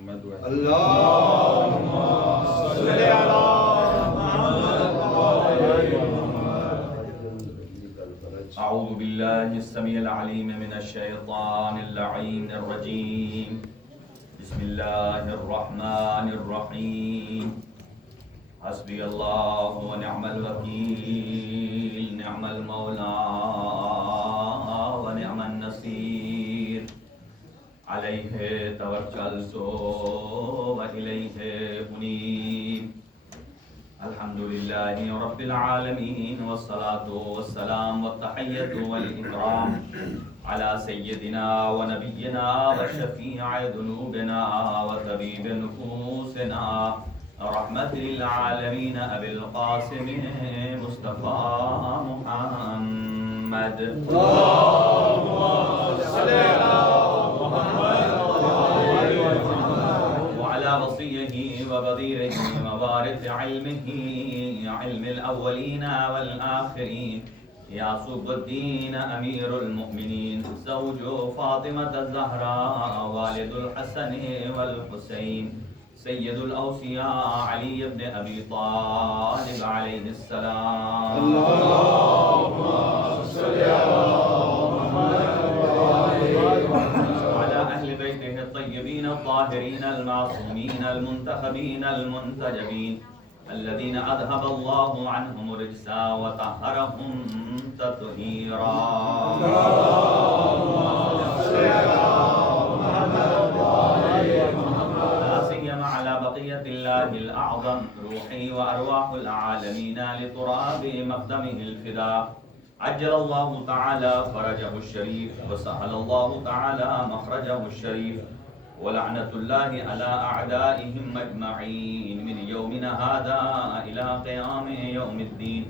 محمد اللهم صل على أعوذ بالله السميع العليم من الشيطان اللعين الرجيم. بسم الله الرحمن الرحيم. حسبي الله ونعم الوكيل، نعم المولى ونعم النصير. عليه توكلت وإليه أنيب. الحمد لله رب العالمين، والصلاة والسلام والتحية والإكرام على سيدنا ونبينا وشفيع ذنوبنا وطبيب نفوسنا رحمة للعالمين أبي القاسم مصطفى محمد. اللهم صل على وعلى وصيه وبضيره ووارث علمه، علم الأولين والآخرين، يعصب الدين أمير المؤمنين، زوج فاطمة الزهراء، والد الحسن والحسين، سيد الأوصياء علي بن أبي طالب عليه السلام. اللهم صل على وعلى أهل بيته الطيبين الطاهرين المعصومين المنتخبين المنتجبين، الذين أذهب الله عنهم الرجس وطهرهم تطهيرا. لا سيما على بقية الله الأعظم روحي وأرواح العالمين لتراب مقدمه الفداء. عجل الله تعالى فرجه الشريف، وسهل الله تعالى مخرجه الشريف، ولعنة الله على أعدائهم أجمعين من يومنا هذا إلى قيام يوم الدين.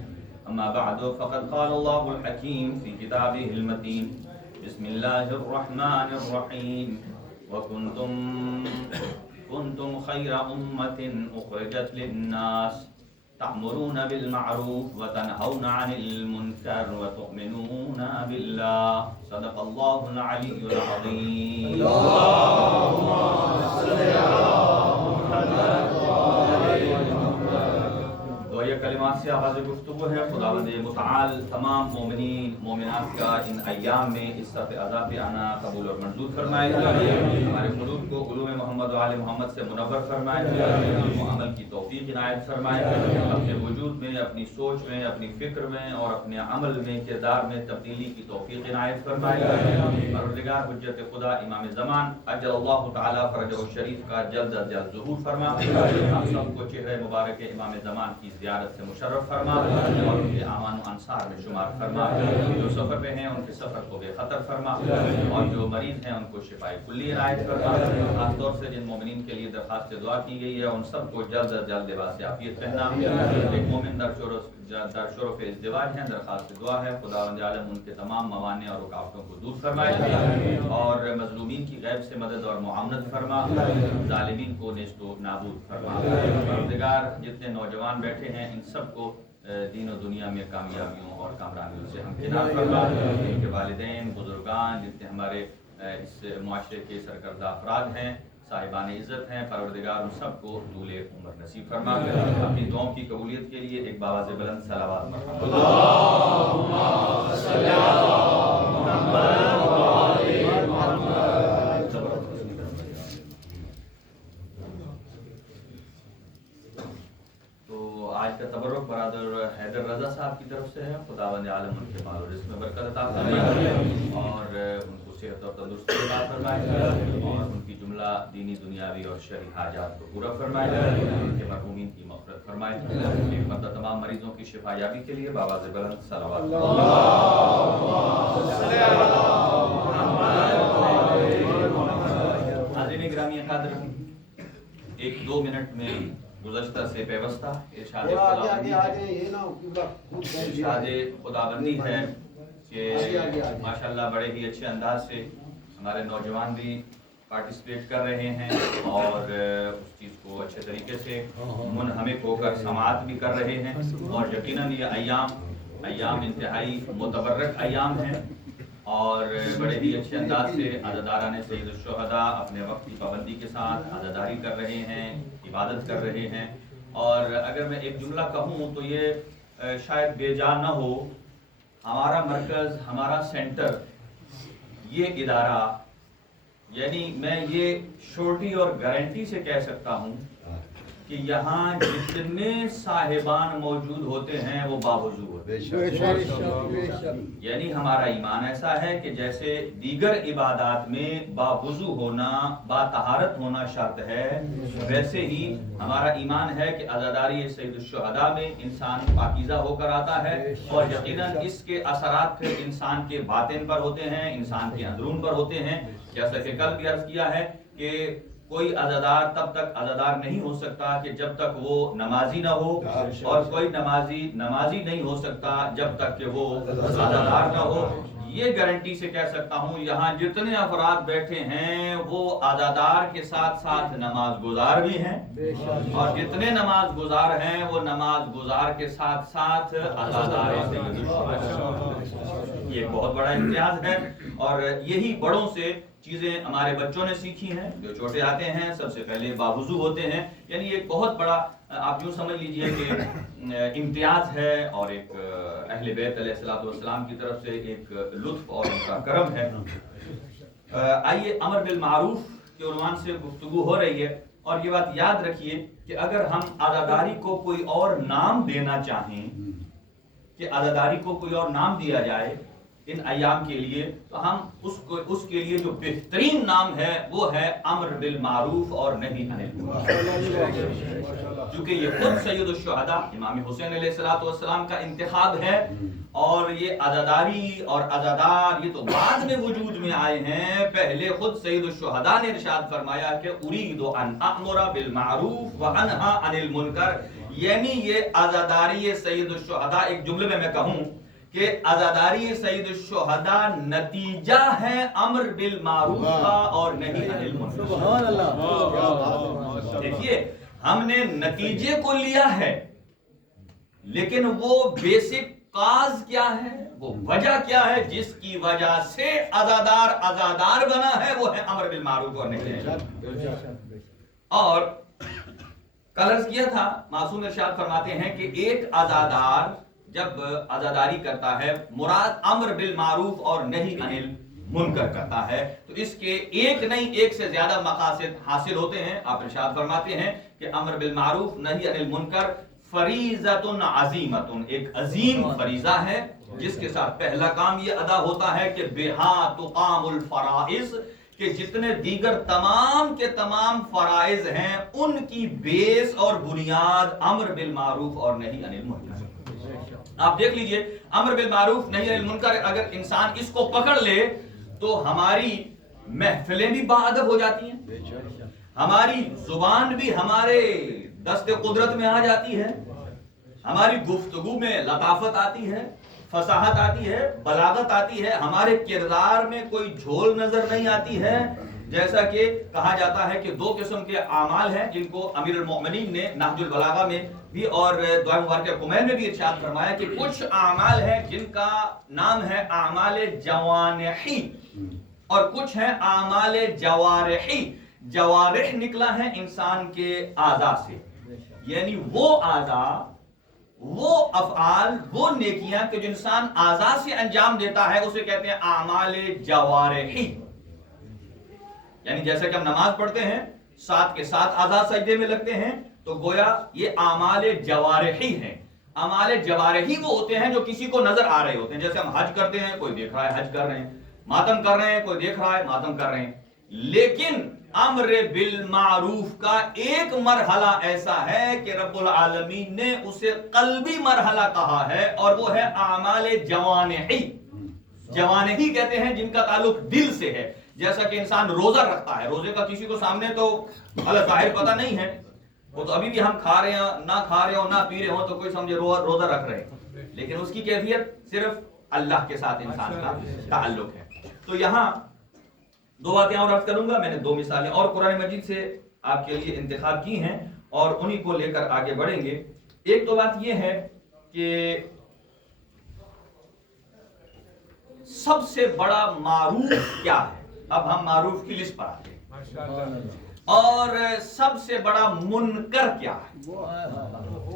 أما بعد، فقد قال الله الحكيم في كتابه المتين: بسم الله الرحمن الرحيم. وكنتم خير أمة أخرجت للناس تأمرون بالمعروف وتنهون عن المنكر وتؤمنون بالله. صدق الله العلي العظيم. اللهم صل على محمد. تو یہ کلمات سے آغاز گفتگو ہے. خداوند متعال تمام مومنین مومنات کا ان ایام میں اس صف اعضاء پہ آنا قبول اور منظور فرمائے. ہمارے قلوب کو علوم محمد و آل محمد سے منور فرمائے. علم و عمل کی توفیق عنایت فرمائے. اپنے وجود میں، اپنی سوچ میں، اپنی فکر میں اور اپنے عمل میں، کردار میں تبدیلی کی توفیق عنایت فرمائے. پروردگار حجت خدا امام زمان اجل اللہ تعالی فرجہ الشریف کا جلد از جلد ظہور فرما. ہم سب کو چہرہ مبارک امام زمان کی زیارت سے مشرف فرما اور ان کے اعوان و انصار میں شمار فرما. جو سفر پہ ہیں ان کے سفر کو بے خطر فرما، اور جو مریض ہیں ان کو شفائے کلی عنایت فرما. خاص طور سے جن مومنین کے لیے درخواست دعا کی گئی ہے ان سب کو جلد از جلد لباس عافیت پہنا. ایک مومن در شرف ازدواج ہیں، درخواست دعا ہے خداوند عالم ان کے تمام موانع اور رکاوٹوں کو دور فرمائے اور مظلومین کی غیب سے مدد اور معاونت فرما، ظالمین کو نیست و نابود فرما. پروردگار جتنے نوجوان بیٹھے ہیں ان سب کو دین و دنیا میں کامیابیوں اور کامرانیوں سے ہمکنار فرما. ان کے والدین، بزرگان، جتنے ہمارے اس معاشرے کے سرکردہ افراد ہیں، صاحبان عزت ہیں، پروردگار ان سب کو طول عمر نصیب فرما. اپنی دعاؤں کی قبولیت کے لیے ایک باواز بلند صلوات مرحبا. اللهم صل على محمد وآل محمد. تو آج کا تبرک برادر حیدر رضا صاحب کی طرف سے ہے. خداوند عالم ان کے مال و رزق میں برکت عطا فرمائے اور ان کو صحت اور تندرستی عطا فرمائے اور ان کی جملہ دینی دنیاوی اور شرعی حاجات کو پورا فرمائے. ان کے مرحومین کی مغفرت فرمائے. ایک مرتبہ تمام مریضوں کی شفا یابی کے لیے باواز بلند صلوات. حاضرین گرامی قدر، ایک دو منٹ میں گزشتہ سے پیوستہ ارشاد خداوندی ہے کہ ماشاءاللہ بڑے ہی اچھے انداز سے ہمارے نوجوان بھی پارٹیسپیٹ کر رہے ہیں اور اس چیز کو اچھے طریقے سے منہمک ہو کر سماعت بھی کر رہے ہیں. اور یقیناً یہ ایام انتہائی متبرک ایام ہیں اور بڑے ہی اچھے انداز سے عزاداران سید الشہداء اپنے وقت کی پابندی کے ساتھ عزاداری کر رہے ہیں، عبادت کر رہے ہیں. اور اگر میں ایک جملہ کہوں تو یہ شاید بے جا نہ ہو، ہمارا مرکز، ہمارا سینٹر، یہ ادارہ، یعنی میں یہ شورٹی اور گارنٹی سے کہہ سکتا ہوں کہ یہاں جتنے صاحبان موجود ہوتے ہیں وہ باوضو ہوتے ہیں. یعنی ہمارا ایمان ایسا ہے کہ جیسے دیگر عبادات میں باوضو ہونا، باطہارت ہونا شرط ہے، ویسے ہی ہمارا ایمان ہے کہ عزاداری سید الشہداء میں انسان پاکیزہ ہو کر آتا ہے، اور یقیناً اس کے اثرات پھر انسان کے باطن پر ہوتے ہیں، انسان کے اندرون پر ہوتے ہیں. جیسا کہ کل بھی عرض کیا ہے کہ کوئی عزادار تب تک عزادار نہیں ہو سکتا کہ جب تک وہ نمازی نہ ہو، اور کوئی نمازی نہیں ہو سکتا جب تک کہ وہ عزادار نہ ہو. یہ گارنٹی سے کہہ سکتا ہوں یہاں جتنے افراد بیٹھے ہیں وہ عزادار کے ساتھ ساتھ نماز گزار بھی ہیں، اور جتنے نماز گزار ہیں وہ نماز گزار کے ساتھ ساتھ عزادار ہیں. یہ بہت بڑا امتیاز ہے، اور یہی بڑوں سے چیزیں ہمارے بچوں نے سیکھی ہیں. جو چھوٹے آتے ہیں سب سے پہلے باوضو ہوتے ہیں. یعنی ایک بہت بڑا آپ یوں سمجھ لیجئے کہ امتیاز ہے، اور ایک اہل بیت علیہ الصلوۃ والسلام کی طرف سے ایک لطف اور ان کا کرم ہے. آئیے امر بالمعروف کے عنوان سے گفتگو ہو رہی ہے، اور یہ بات یاد رکھیے کہ اگر ہم عزاداری کو کوئی اور نام دینا چاہیں، کہ عزاداری کو کوئی اور نام دیا جائے ان ایام کے لیے، تو ہم اس کے لیے جو بہترین نام ہے وہ ہے امر بالمعروف اور نہی عن المنکر. کیونکہ یہ خود سید الشہداء امام حسین علیہ الصلوۃ والسلام کا انتخاب ہے، اور یہ عزاداری اور عزادار یہ تو بعد میں وجود میں آئے ہیں. پہلے خود سید الشہداء نے ارشاد فرمایا کہ اريد ان امر بالمعروف وانهى عن المنکر. یعنی یہ عزاداری سید الشہداء، ایک جملے میں کہوں کہ عزاداری سید الشہداء نتیجہ ہے امر بالمعروف کا اور نہی عن المنکر. سبحان اللہ. دیکھیے ہم نے نتیجے کو لیا ہے، لیکن وہ بیسک کاز کیا ہے، وہ وجہ کیا ہے جس کی وجہ سے عزادار بنا ہے، وہ ہے امر بالمعروف اور نہی عن المنکر. اور کل عرض کیا تھا، معصوم ارشاد فرماتے ہیں کہ ایک عزادار جب عزاداری کرتا ہے مراد امر بالمعروف اور نہی عن المنکر کرتا ہے، تو اس کے ایک نہیں ایک سے زیادہ مقاصد حاصل ہوتے ہیں. آپ ارشاد فرماتے ہیں کہ امر بالمعروف نہی عن المنکر فریضۃ عظیمۃ، ایک عظیم فریضہ ہے جس کے ساتھ پہلا کام یہ ادا ہوتا ہے کہ بہا تقام الفرائض، کہ جتنے دیگر تمام کے تمام فرائض ہیں ان کی بیس اور بنیاد امر بالمعروف اور نہی عن المنکر. آپ دیکھ لیجئے امر بالمعروف نہی عن المنکر، اگر انسان اس کو پکڑ لے تو ہماری محفلیں بھی باادب ہو جاتی ہیں، ہماری زبان بھی ہمارے دست قدرت میں آ جاتی ہے، ہماری گفتگو میں لطافت آتی ہے، فصاحت آتی ہے، بلاغت آتی ہے، ہمارے کردار میں کوئی جھول نظر نہیں آتی ہے. جیسا کہ کہا جاتا ہے کہ دو قسم کے اعمال ہیں جن کو امیر المؤمنین نے نہج البلاغہ میں بھی اور دعائے مبارکہ کمیل میں بھی ارشاد فرمایا کہ کچھ اعمال ہیں جن کا نام ہے اعمال جوانحی، اور کچھ ہیں اعمال جوارحی. جوارح نکلا ہے انسان کے اعضاء سے، یعنی وہ اعضاء، وہ افعال، وہ نیکیاں کہ جو انسان اعضاء سے انجام دیتا ہے اسے کہتے ہیں اعمال جوارحی. یعنی جیسا کہ ہم نماز پڑھتے ہیں ساتھ کے ساتھ اعضاء سجدے میں لگتے ہیں، تو گویا یہ اعمال جوارحی ہیں. اعمال جوارحی وہ ہوتے ہیں جو کسی کو نظر آ رہے ہوتے ہیں. جیسے ہم حج کرتے ہیں، کوئی دیکھ رہا ہے حج کر رہے ہیں، ماتم کر رہے ہیں، کوئی دیکھ رہا ہے ماتم کر رہے ہیں. لیکن امر بالمعروف کا ایک مرحلہ ایسا ہے کہ رب العالمین نے اسے قلبی مرحلہ کہا ہے، اور وہ ہے اعمال جوانحی. جوانحی کہتے ہیں جن کا تعلق دل سے ہے. جیسا کہ انسان روزہ رکھتا ہے، روزے کا کسی کو سامنے تو ظاہر پتہ نہیں ہے، وہ تو ابھی بھی ہم کھا رہے ہیں، نہ کھا رہے ہو نہ پی رہے ہو تو کوئی سمجھے روزہ رکھ رہے ہیں، لیکن اس کی کیفیت صرف اللہ کے ساتھ انسان کا تعلق ہے. تو یہاں دو باتیں اور عرض کروں گا. میں نے دو مثالیں اور قرآن مجید سے آپ کے لیے انتخاب کی ہیں اور انہی کو لے کر آگے بڑھیں گے. ایک تو بات یہ ہے کہ سب سے بڑا معروف کیا ہے؟ اب ہم معروف کی لسٹ پر آتے ہیں. اور سب سے بڑا منکر کیا ہے؟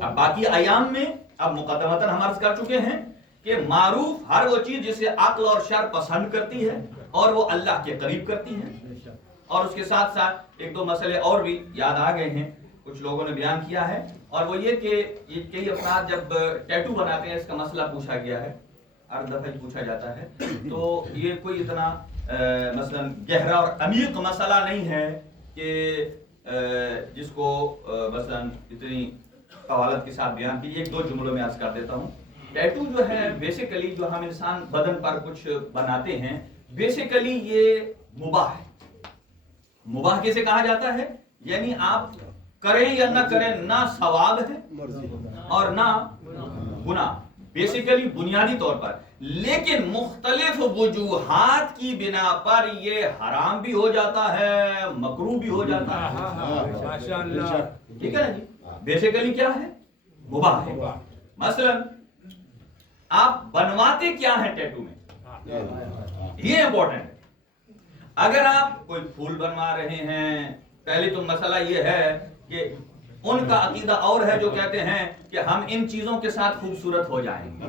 اب باقی ایام میں اب مقدمتاً ہم عرض کر چکے ہیں کہ معروف ہر وہ چیز جسے عقل اور شرع پسند کرتی ہے اور وہ اللہ کے قریب کرتی ہے. اور اس کے ساتھ ساتھ ایک دو مسئلے اور بھی یاد آ گئے ہیں، کچھ لوگوں نے بیان کیا ہے، اور وہ یہ کہ کئی افراد جب ٹیٹو بناتے ہیں، اس کا مسئلہ پوچھا گیا ہے، ہر دفعہ پوچھا جاتا ہے، تو یہ کوئی اتنا مثلا گہرا اور عمیق مسئلہ نہیں ہے کہ جس کو مثلا اتنی قوالت کے ساتھ بیان کی. ایک دو جملوں میں عرض کر دیتا ہوں. ٹیٹو جو ہے بیسیکلی جو ہم انسان بدن پر کچھ بناتے ہیں، بیسیکلی یہ مباح ہے. مباح کیسے کہا جاتا ہے؟ یعنی آپ کریں یا نہ کریں، نہ ثواب ہے اور نہ گناہ، بیسیکلی بنیادی طور پر. لیکن مختلف وجوہات کی بنا پر یہ حرام بھی ہو جاتا ہے، مکروہ بھی ہو جاتا ہے. ٹھیک ہے نا جی؟ بیسیکلی کیا ہے؟ مباح ہے. مثلا آپ بنواتے کیا ہیں ٹیٹو میں، یہ امپورٹنٹ ہے. اگر آپ کوئی پھول بنوا رہے ہیں، پہلی تو مسئلہ یہ ہے کہ ان کا عقیدہ اور ہے جو کہتے ہیں کہ ہم ان چیزوں کے ساتھ خوبصورت ہو جائیں گے.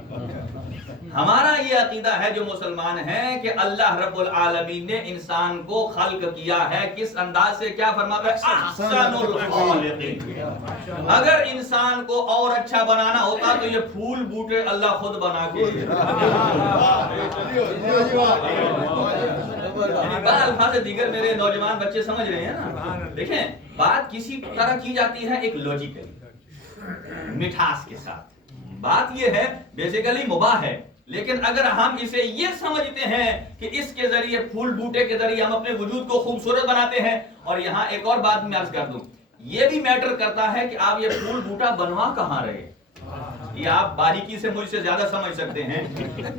ہمارا یہ عقیدہ ہے جو مسلمان ہیں کہ اللہ رب العالمین نے انسان کو خلق کیا ہے کس انداز سے؟ کیا فرماتا ہے؟ احسن الخالقین. اگر انسان کو اور اچھا بنانا ہوتا تو یہ پھول بوٹے اللہ خود بنا کے الفاظ دیگر میرے نوجوان بچے سمجھ رہے ہیں نا. دیکھیں بات کسی طرح کی جاتی ہے ایک لاجیکل مٹھاس کے ساتھ. بات یہ ہے بیسیکلی مباح ہے، لیکن اگر ہم اسے یہ سمجھتے ہیں کہ اس کے ذریعے پھول بوٹے کے ذریعے ہم اپنے وجود کو خوبصورت بناتے ہیں. اور یہاں ایک اور بات میں عرض کر دوں، یہ بھی میٹر کرتا ہے کہ آپ یہ پھول بوٹا بنوا کہاں رہے. یہ آپ باریکی سے مجھ سے زیادہ سمجھ سکتے ہیں،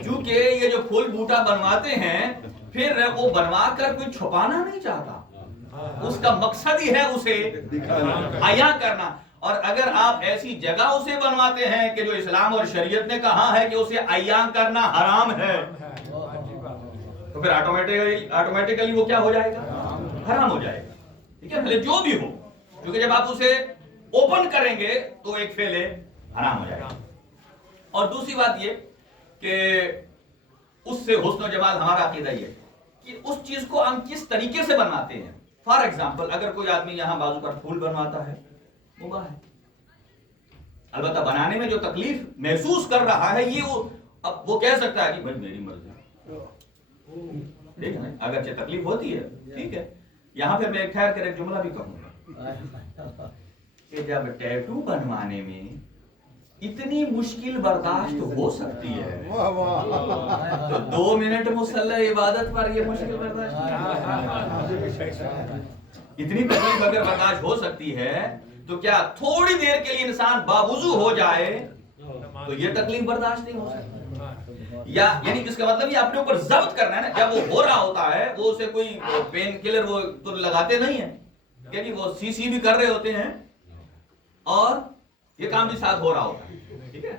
کیونکہ یہ جو پھول بوٹا بنواتے ہیں پھر وہ بنوا کر کوئی چھپانا نہیں چاہتا، اس کا مقصد ہی ہے اسے عیاں کرنا. اور اگر آپ ایسی جگہ اسے بنواتے ہیں کہ جو اسلام اور شریعت نے کہا ہے کہ اسے عیاں کرنا حرام ہے، تو پھر آٹومیٹیکلی وہ کیا ہو جائے گا؟ حرام ہو جائے گا. ٹھیک ہے، بھلے جو بھی ہو، کیونکہ جب آپ اسے اوپن کریں گے تو ایک فعل حرام ہو جائے گا. اور دوسری بات یہ کہ اس سے حسن و جمال ہمارا عقیدہ یہ کہ اس چیز کو ہم کس طریقے سے بناتے ہیں. فار ایگزامپل اگر کوئی آدمی یہاں بازو پر پھول بنواتا ہے، مباح ہے. البتہ بنانے میں جو تکلیف محسوس کر رہا ہے یہ اب وہ کہہ سکتا ہے کہ بھائی میری مرضی. ٹھیک ہے، اگرچہ تکلیف ہوتی ہے، ٹھیک ہے. یہاں پہ میں ٹھہر کر ایک جملہ بھی کہوں گا کہ جب ٹیٹو بنوانے میں اتنی مشکل برداشت ہو سکتی ہے تو 2 منٹ مصلی عبادت پر یہ مشکل برداشت اتنی تکلیف اگر برداشت ہو سکتی ہے تو کیا تھوڑی دیر کے لیے انسان باوضو ہو جائے تو یہ تکلیف برداشت نہیں ہو سکتی؟ یعنی اس کا مطلب یہ اپنے اوپر ضبط کرنا ہے نا. جب وہ ہو رہا ہوتا ہے وہ اسے کوئی پین کلر وہ تو لگاتے نہیں ہیں، یعنی وہ سی بھی کر رہے ہوتے ہیں اور یہ کام بھی ساتھ ہو رہا ہوتا ہے. ٹھیک ہے.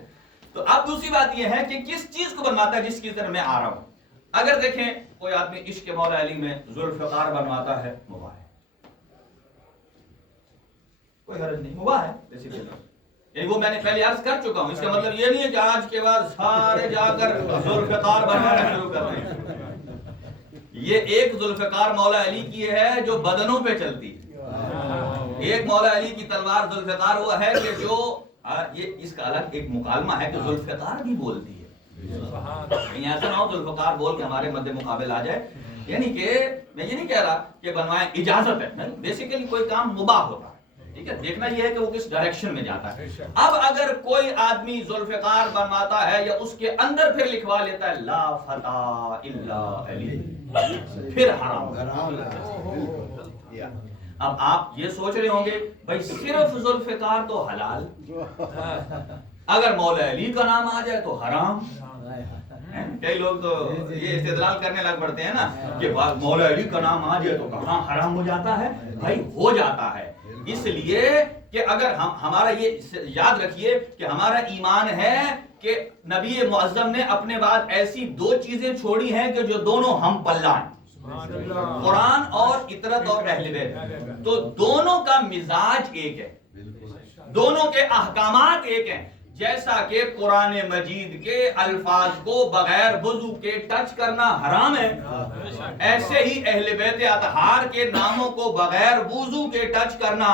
تو اب دوسری بات یہ ہے کہ کس چیز کو بنواتا ہے جس کی طرح میں آ رہا ہوں. اگر دیکھیں کوئی آدمی عشق مولا علی میں ذوالفقار بنواتا ہے، مباح ہے، کوئی حرج نہیں، مباح ہے. یعنی وہ میں نے پہلے عرض کر چکا ہوں، اس کا مطلب یہ نہیں ہے کہ آج کے بعد سارے جا کر ذوالفقار بنوانا شروع کر دیں. یہ ایک ذوالفقار مولا علی کی ہے جو بدنوں پہ چلتی ہے. ایک مولا علی کی تلوار ذوالفقار وہ ہے کہ جو یہ اس کا الگ ایک مکالمہ ہے کہ ذوالفقار بھی بولتی ہے. ایسا نہ ہو ذوالفقار بول کے ہمارے مد مقابل آ جائے. یعنی کہ میں یہ نہیں کہہ رہا کہ بنوائیں، اجازت ہے، بیسیکلی کوئی کام مباح ہوتا ہے. ٹھیک ہے، دیکھنا یہ ہے کہ وہ کس ڈائریکشن میں جاتا ہے. اب اگر کوئی آدمی ذوالفقار بنواتا ہے یا اس کے اندر پھر لکھوا لیتا ہے لا فتح الا علی، پھر حرام. اب آپ یہ سوچ رہے ہوں گے بھائی صرف ذوالفقار تو حلال، اگر مولا علی کا نام آ جائے تو حرام. کئی لوگ تو یہ استدلال کرنے لگ پڑتے ہیں نا کہ مولا علی کا نام آ جائے تو کہاں حرام ہو جاتا ہے. بھائی ہو جاتا ہے، اس لیے کہ اگر ہمارا یہ یاد رکھیے کہ ہمارا ایمان ہے کہ نبی معظم نے اپنے بعد ایسی دو چیزیں چھوڑی ہیں کہ جو دونوں ہم پلہ ہیں، قرآن اور اطرت اور اہل بیت، تو دونوں کا مزاج ایک ہے، دونوں کے احکامات ایک ہیں. جیسا کہ قرآن مجید کے الفاظ کو بغیر وضو کے ٹچ کرنا حرام ہے، ایسے ہی اہل بیت اطہار کے ناموں کو بغیر وضو کے ٹچ کرنا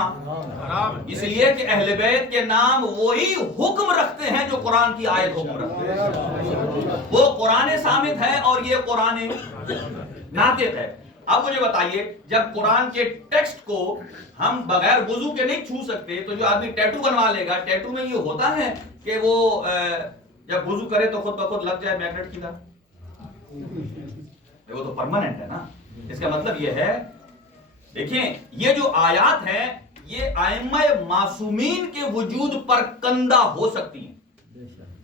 حرام، اس لیے کہ اہل بیت کے نام وہی حکم رکھتے ہیں جو قرآن کی آیت حکم رکھتے ہیں، وہ قرآن سامت ہے اور یہ قرآن ناطق ہے. اب مجھے بتائیے، جب قرآن کے ٹیکسٹ کو ہم بغیر وضو کے نہیں چھو سکتے تو جو آدمی ٹیٹو بنوا لے گا، ٹیٹو میں یہ ہوتا ہے کہ وہ جب وضو کرے تو خود بخود لگ جائے میگنیٹ کی طرح، وہ تو پرماننٹ ہے نا. اس کا مطلب یہ ہے، دیکھیں یہ جو آیات ہیں یہ ائمہ معصومین کے وجود پر کندہ ہو سکتی ہیں.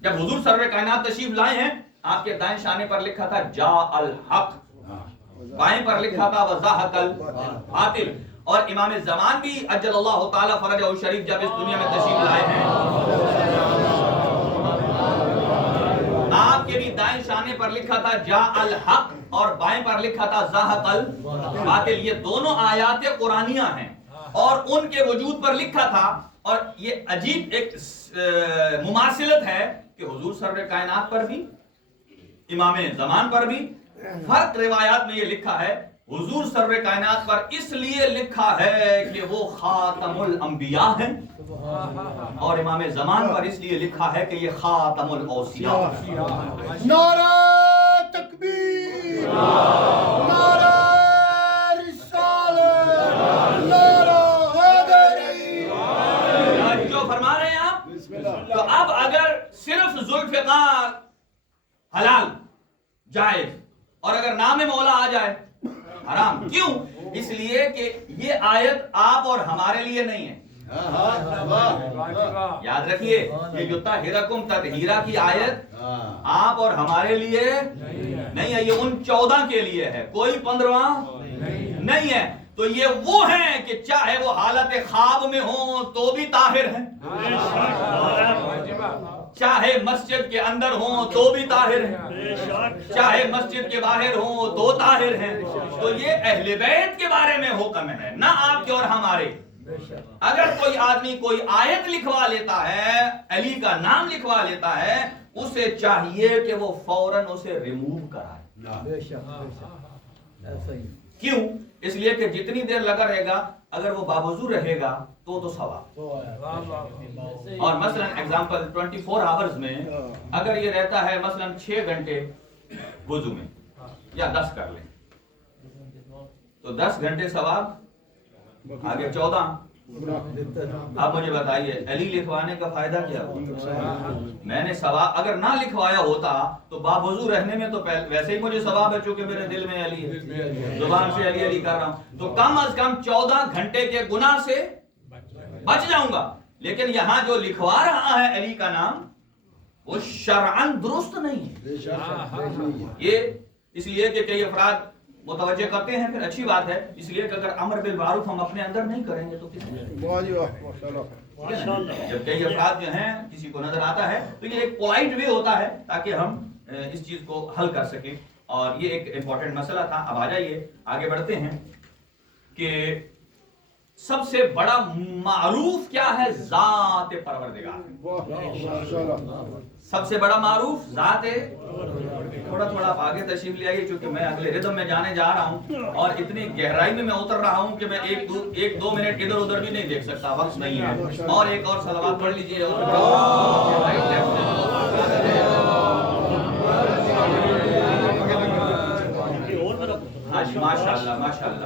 جب حضور سرور کائنات تشریف لائے ہیں، آپ کے دائیں شانے پر لکھا تھا جاء الحق، بائیں پر لکھا تھا وزاحق الباطل. اور امام زمان بھی اجل اللہ تعالی فرجہ الشریف جب اس دنیا میں تشریف لائے ہیں، آپ کے بھی دائیں شانے پر لکھا تھا جاء الحق اور بائیں پر لکھا تھا زاحق الباطل. یہ دونوں آیات قرآنیہ ہیں اور ان کے وجود پر لکھا تھا. اور یہ عجیب ایک مماثلت ہے کہ حضور سرور کائنات پر بھی امام زمان پر بھی فرق روایات میں یہ لکھا ہے. حضور سرور کائنات پر اس لیے لکھا ہے کہ وہ خاتم الانبیاء ہیں، اور امام زمان پر اس لیے لکھا ہے کہ یہ خاتم الاوصیاء. نعرہ تکبیر، نعرہ رسالت، نعرہ حیدری. جو فرما رہے ہیں آپ، تو اب اگر صرف ذوالفقار حلال جائز اور اگر نام مولا آ جائے حرام. کیوں؟ اس لیے کہ یہ آیت آپ اور ہمارے لیے نہیں ہے. یاد رکھیے، یہ جو طاہرکم تطہیرہ کی آیت آپ اور ہمارے لیے نہیں ہے، یہ ان 14 کے لیے ہے، کوئی 15واں نہیں ہے. تو یہ وہ ہیں کہ چاہے وہ حالت خواب میں ہوں تو بھی طاہر ہیں، چاہے مسجد کے اندر ہوں تو بھی طاہر ہیں، چاہے مسجد کے باہر ہوں تو طاہر ہیں. تو یہ اہل بیت کے بارے میں حکم ہے، نہ آپ کے اور ہمارے. اگر کوئی آدمی کوئی آیت لکھوا لیتا ہے، علی کا نام لکھوا لیتا ہے، اسے چاہیے کہ وہ فوراً اسے ریموو کرائے. کیوں؟ اس لیے کہ جتنی دیر لگا رہے گا اگر وہ باوضو رہے گا تو ثواب. اور مثلا ایگزامپل 24 آورز میں اگر یہ رہتا ہے مثلا 6 گھنٹے وضو میں، یا 10 کر لیں تو 10 گھنٹے ثواب، آگے 14. اب مجھے بتائیے علی لکھوانے کا فائدہ کیا ہوا؟ میں نے ثواب اگر نہ لکھوایا ہوتا تو باوضو رہنے میں تو ویسے ہی مجھے ثواب ہے، چونکہ میرے دل میں علی ہے، زبان سے علی علی کر رہا ہوں، تو کم از کم 14 گھنٹے کے گناہ سے بچ جاؤں گا. لیکن یہاں جو لکھوا رہا ہے علی کا نام وہ شرعاً درست نہیں ہے. یہ اس لیے کہ کئی افراد متوجہ کرتے ہیں، پھر اچھی بات ہے، اس لیے کہ اگر امر بالمعروف ہم اپنے اندر نہیں کریں گے تو کس نے؟ جب کئی افراد جو ہیں کسی کو نظر آتا ہے تو یہ ایک پولائٹ وے ہوتا ہے تاکہ ہم اس چیز کو حل کر سکیں. اور یہ ایک امپورٹنٹ مسئلہ تھا. اب آ جائیے آگے بڑھتے ہیں کہ سب سے بڑا معروف کیا ہے؟ ذات پروردگار. سب سے بڑا معروف ذات. تھوڑا آپ آگے تشریف لے آئیے، چونکہ میں اگلے ردم میں جانے جا رہا ہوں اور اتنی گہرائی میں اتر رہا ہوں کہ میں ایک دو منٹ ادھر ادھر بھی نہیں دیکھ سکتا، وقت نہیں ہے. اور ایک اور صلوات پڑھ لیجیے. ہاں جی، ماشاء اللہ ماشاء اللہ.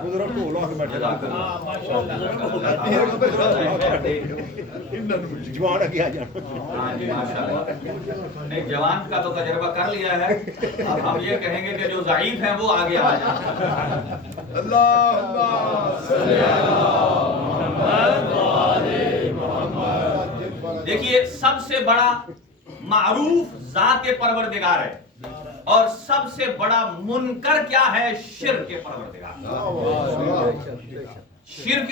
ہاں جی ماشاء اللہ. نہیں، جوان کا تو تجربہ کر لیا ہے، اب ہم یہ کہیں گے کہ جو ضعیف ہیں وہ آگے آ جائیں. دیکھیے سب سے بڑا معروف ذات پروردگار ہے، اور سب سے بڑا منکر کیا ہے؟ شرک پروردگار. شرک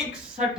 61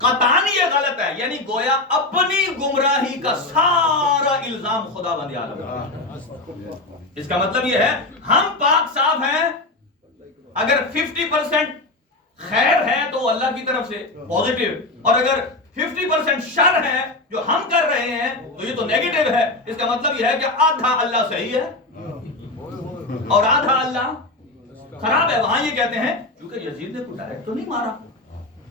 قطعاً یہ غلط ہے، یعنی گویا اپنی گمراہی کا سارا الزام خدا بندی عالم۔ اس کا مطلب یہ ہے ہم پاک صاف ہیں، اگر 50% خیر ہے تو اللہ کی طرف سے پوزیٹو، اور اگر 50% شر ہے جو ہم کر رہے ہیں تو یہ تو نیگیٹو ہے۔ اس کا مطلب یہ ہے کہ آدھا اللہ صحیح ہے اور آدھا اللہ خراب ہے۔ وہاں یہ کہتے ہیں کیونکہ یزید نے کوئی ڈائریکٹ تو نہیں مارا،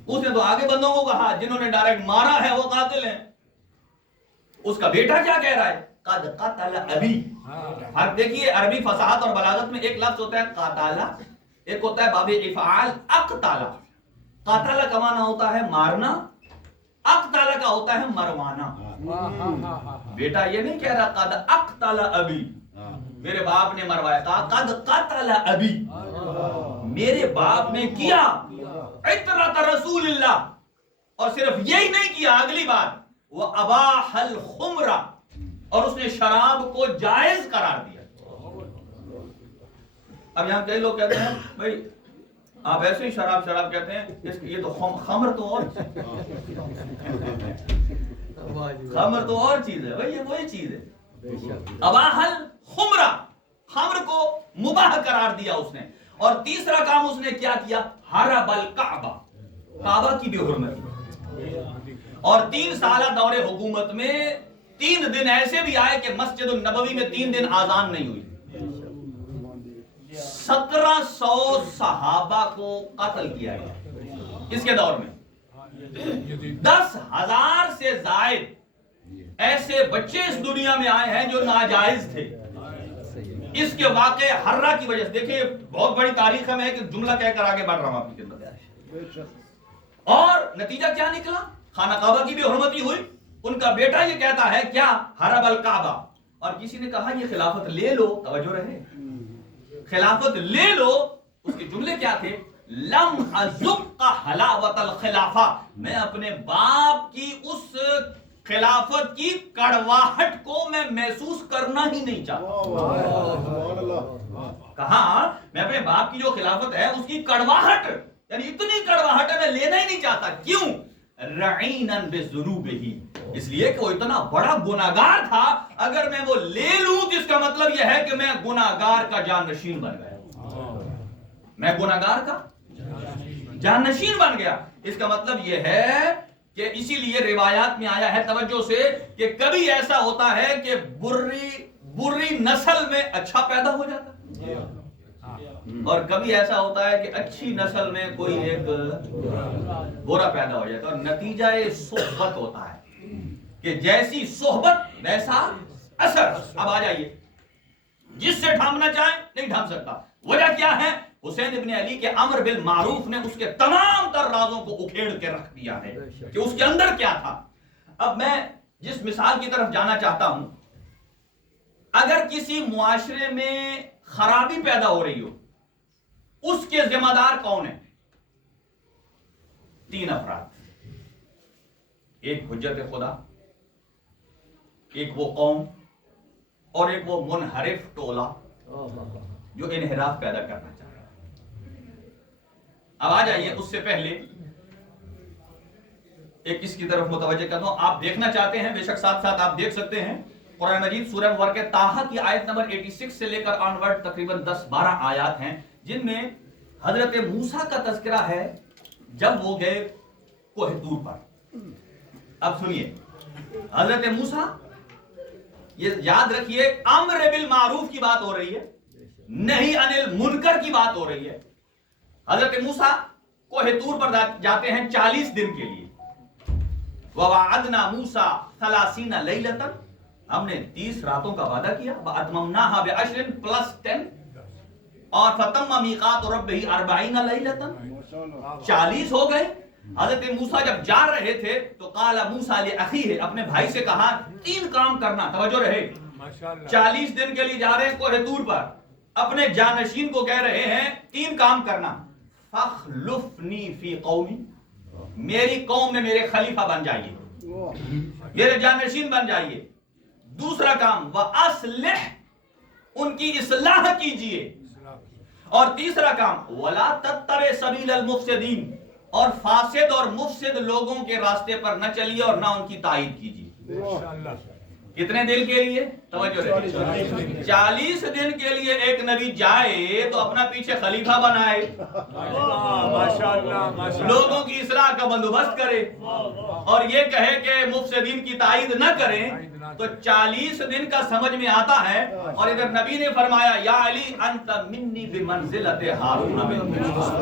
اس نے تو آگے بندوں کو کہا جنہوں نے ڈائریکٹ مارا ہے وہ قاتل ہیں۔ اس کا بیٹا کیا کہہ رہا ہے؟ قد قتل ابی۔ ہر دیکھیے عربی فصاحت اور بلاغت میں ایک لفظ ہوتا ہے قاتل، ایک ہوتا ہے باب افعال اقتل۔ قاتل کا معنی ہوتا ہے مارنا، اقتل کا ہوتا ہے مروانا۔ بیٹا یہ نہیں کہہ رہا قد اقتل ابی، میرے باپ نے مروایا، کہا قد قتل ابی، میرے باپ نے کیا عطرت رسول اللہ۔ اور صرف یہی نہیں کیا، اگلی بات وہ اباح الخمر، اور اس نے شراب کو جائز قرار دیا۔ اب یہاں کئی لوگ کہتے ہیں بھائی آپ ایسے ہی شراب کہتے ہیں، یہ تو خمر تو اور خمر تو اور چیز ہے، بھائی یہ وہی چیز ہے۔ اباح الخمر، خمر کو مباح قرار دیا اس نے۔ اور تیسرا کام اس نے کیا کیا؟ حرب الکعبہ، کعبہ کی بھی حرمت۔ اور 3 سالہ دور حکومت میں 3 دن ایسے بھی آئے کہ مسجد النبوی میں 3 دن آذان نہیں ہوئی۔ 1700 صحابہ کو قتل کیا گیا اس کے دور میں۔ 10,000 سے زائد ایسے بچے اس دنیا میں آئے ہیں جو ناجائز تھے۔ اس کے واقع حرہ کی وجہ سے دیکھیں، بہت بڑی تاریخ ہے، میں ایک جملہ کہہ کر آگے بڑھ رہا ہوں آپ کی خدمت۔ اور نتیجہ کیا نکلا؟ خانہ کعبہ کی بھی حرمتی ہوئی۔ ان کا بیٹا یہ کہتا ہے کیا؟ حرب الکعبہ۔ اور کسی نے کہا یہ خلافت لے لو، توجہ رہے، خلافت لے لو۔ اس کے جملے کیا تھے؟ لم ازق حلاوت الخلافہ، میں اپنے باپ کی اس خلافت کی کڑواہٹ کو میں محسوس کرنا ہی نہیں چاہتا۔ کہا میں اپنے باپ کی جو خلافت ہے اس کی کڑواہٹ، یعنی اتنی کڑواہٹ ہے میں لینا ہی نہیں چاہتا۔ کیوں؟ رعینا بذنوبہ، اس لیے کہ وہ اتنا بڑا گناہگار تھا، اگر میں وہ لے لوں تو اس کا مطلب یہ ہے کہ میں گناہگار کا جانشین بن گیا، میں گناہگار کا جانشین بن گیا۔ اس کا مطلب یہ ہے کہ اسی لیے روایات میں آیا ہے توجہ سے کہ کبھی ایسا ہوتا ہے کہ بری نسل میں اچھا پیدا ہو جاتا ہے، اور کبھی ایسا ہوتا ہے کہ اچھی نسل میں کوئی ایک برا پیدا ہو جاتا ہے۔ اور نتیجہ صحبت ہوتا ہے کہ جیسی صحبت ویسا اثر۔ اب آ جائیے، جس سے ڈھانپنا چاہے نہیں ڈھانپ سکتا۔ وجہ کیا ہے؟ حسین ابن علی کے امر بالمعروف نے اس کے تمام تر رازوں کو اکھیڑ کے رکھ دیا ہے کہ اس کے اندر کیا تھا۔ اب میں جس مثال کی طرف جانا چاہتا ہوں، اگر کسی معاشرے میں خرابی پیدا ہو رہی ہو، اس کے ذمہ دار کون ہیں؟ 3 افراد، ایک حجت خدا، ایک وہ قوم، اور ایک وہ منحرف ٹولہ جو انحراف پیدا کرنا چاہ رہا ہے۔ اب آ جائیے، اس سے پہلے ایک اس کی طرف متوجہ کرتا ہوں، آپ دیکھنا چاہتے ہیں بے شک ساتھ ساتھ آپ دیکھ سکتے ہیں قرآن مجید سورہ مبارکہ طٰہٰ کی آیت نمبر 86 سے لے کر آنورڈ تقریباً 10-12 آیات ہیں جن میں حضرت موسیٰ کا تذکرہ ہے جب وہ گئے کوہ طور پر۔ اب سنیے، حضرت موسیٰ، یہ یاد رکھیے، امر بالمعروف کی بات ہو رہی ہے، نہیں عن المنکر کی بات ہو رہی ہے۔ حضرت موسیٰ کوہ طور پر جاتے ہیں 40 دن کے لیے۔ وَوَعَدْنَا مُوسَىٰ 30 لَيْلَةً، ہم نے 30 راتوں کا وعدہ کیا۔ وَأَتْمَمْنَاهَا بِعَشْرٍ +10، اور فَتَمَّ مِيقَاتُ رَبِّهِ 40 لَيْلَةً، 40 ہو گئے۔ حضرت موسیٰ جب جا رہے تھے تو قال موسیٰ لأخیہ، اپنے بھائی سے کہا 3 کام کرنا، توجہ رہے، 40 دن کے لیے جا رہے ہیں کوہ طور پر، اپنے جانشین کو کہہ رہے ہیں 3 کام کرنا۔ فَخْلُفْنِي فِي قَوْمِي، میری قوم میں میرے خلیفہ بن جائیے، میرے جانشین بن جائیے۔ دوسرا کام وَأَصْلِحْ، ان کی اصلاح کیجئے۔ اور تیسرا کام وَلَا تَتَّبِعْ سَبِيلَ الْمُفْسِدِينَ، اور فاسد اور مفسد لوگوں کے راستے پر نہ چلیے اور نہ ان کی تائید کیجیے. کتنے دن کے لیے؟ توجہ رہے. 40 دن کے لیے ایک نبی جائے تو اپنا پیچھے خلیفہ بنائے, لوگوں کی اصلاح کا بندوبست کرے, اور یہ کہے کہ مفسدین کی تائید نہ کریں, تو 40 دن کا سمجھ میں آتا ہے. اور ادھر نبی نے فرمایا یا علی انت منی بمنزلت ہارون من موسی,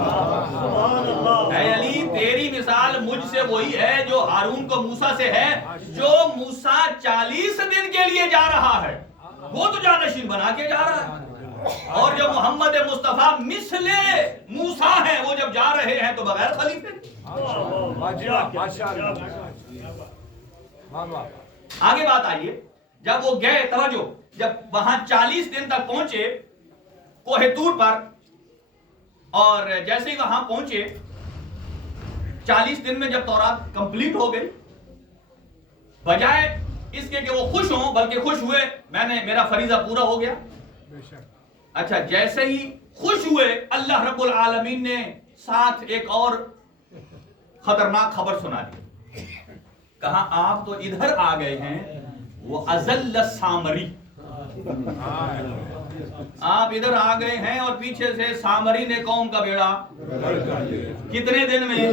اے علی تیری مثال مجھ سے وہی ہے جو ہارون کو موسیٰ سے ہے. جو موسیٰ 40 دن کے لیے جا رہا ہے وہ تو جانشین بنا کے جا رہا ہے, اور جو محمد مصطفیٰ مثل موسیٰ ہیں وہ جب جا رہے ہیں تو بغیر خلیفے. آگے بات آئیے, جب وہ گئے, توجہ, جب وہاں 40 دن تک پہنچے کوہ طور پر, اور جیسے ہی وہاں پہنچے 40 دن میں جب تورات کمپلیٹ ہو گئی, بجائے اس کے کہ وہ خوش ہوں بلکہ خوش ہوئے میرا فریضہ پورا ہو گیا. اچھا, جیسے ہی خوش ہوئے اللہ رب العالمین نے ساتھ ایک اور خطرناک خبر سنا دی. کہا آپ تو ادھر آ گئے ہیں, وہ ازل سامری, آپ ادھر آ گئے ہیں اور پیچھے سے سامری نے قوم کا بیڑا کتنے دن میں,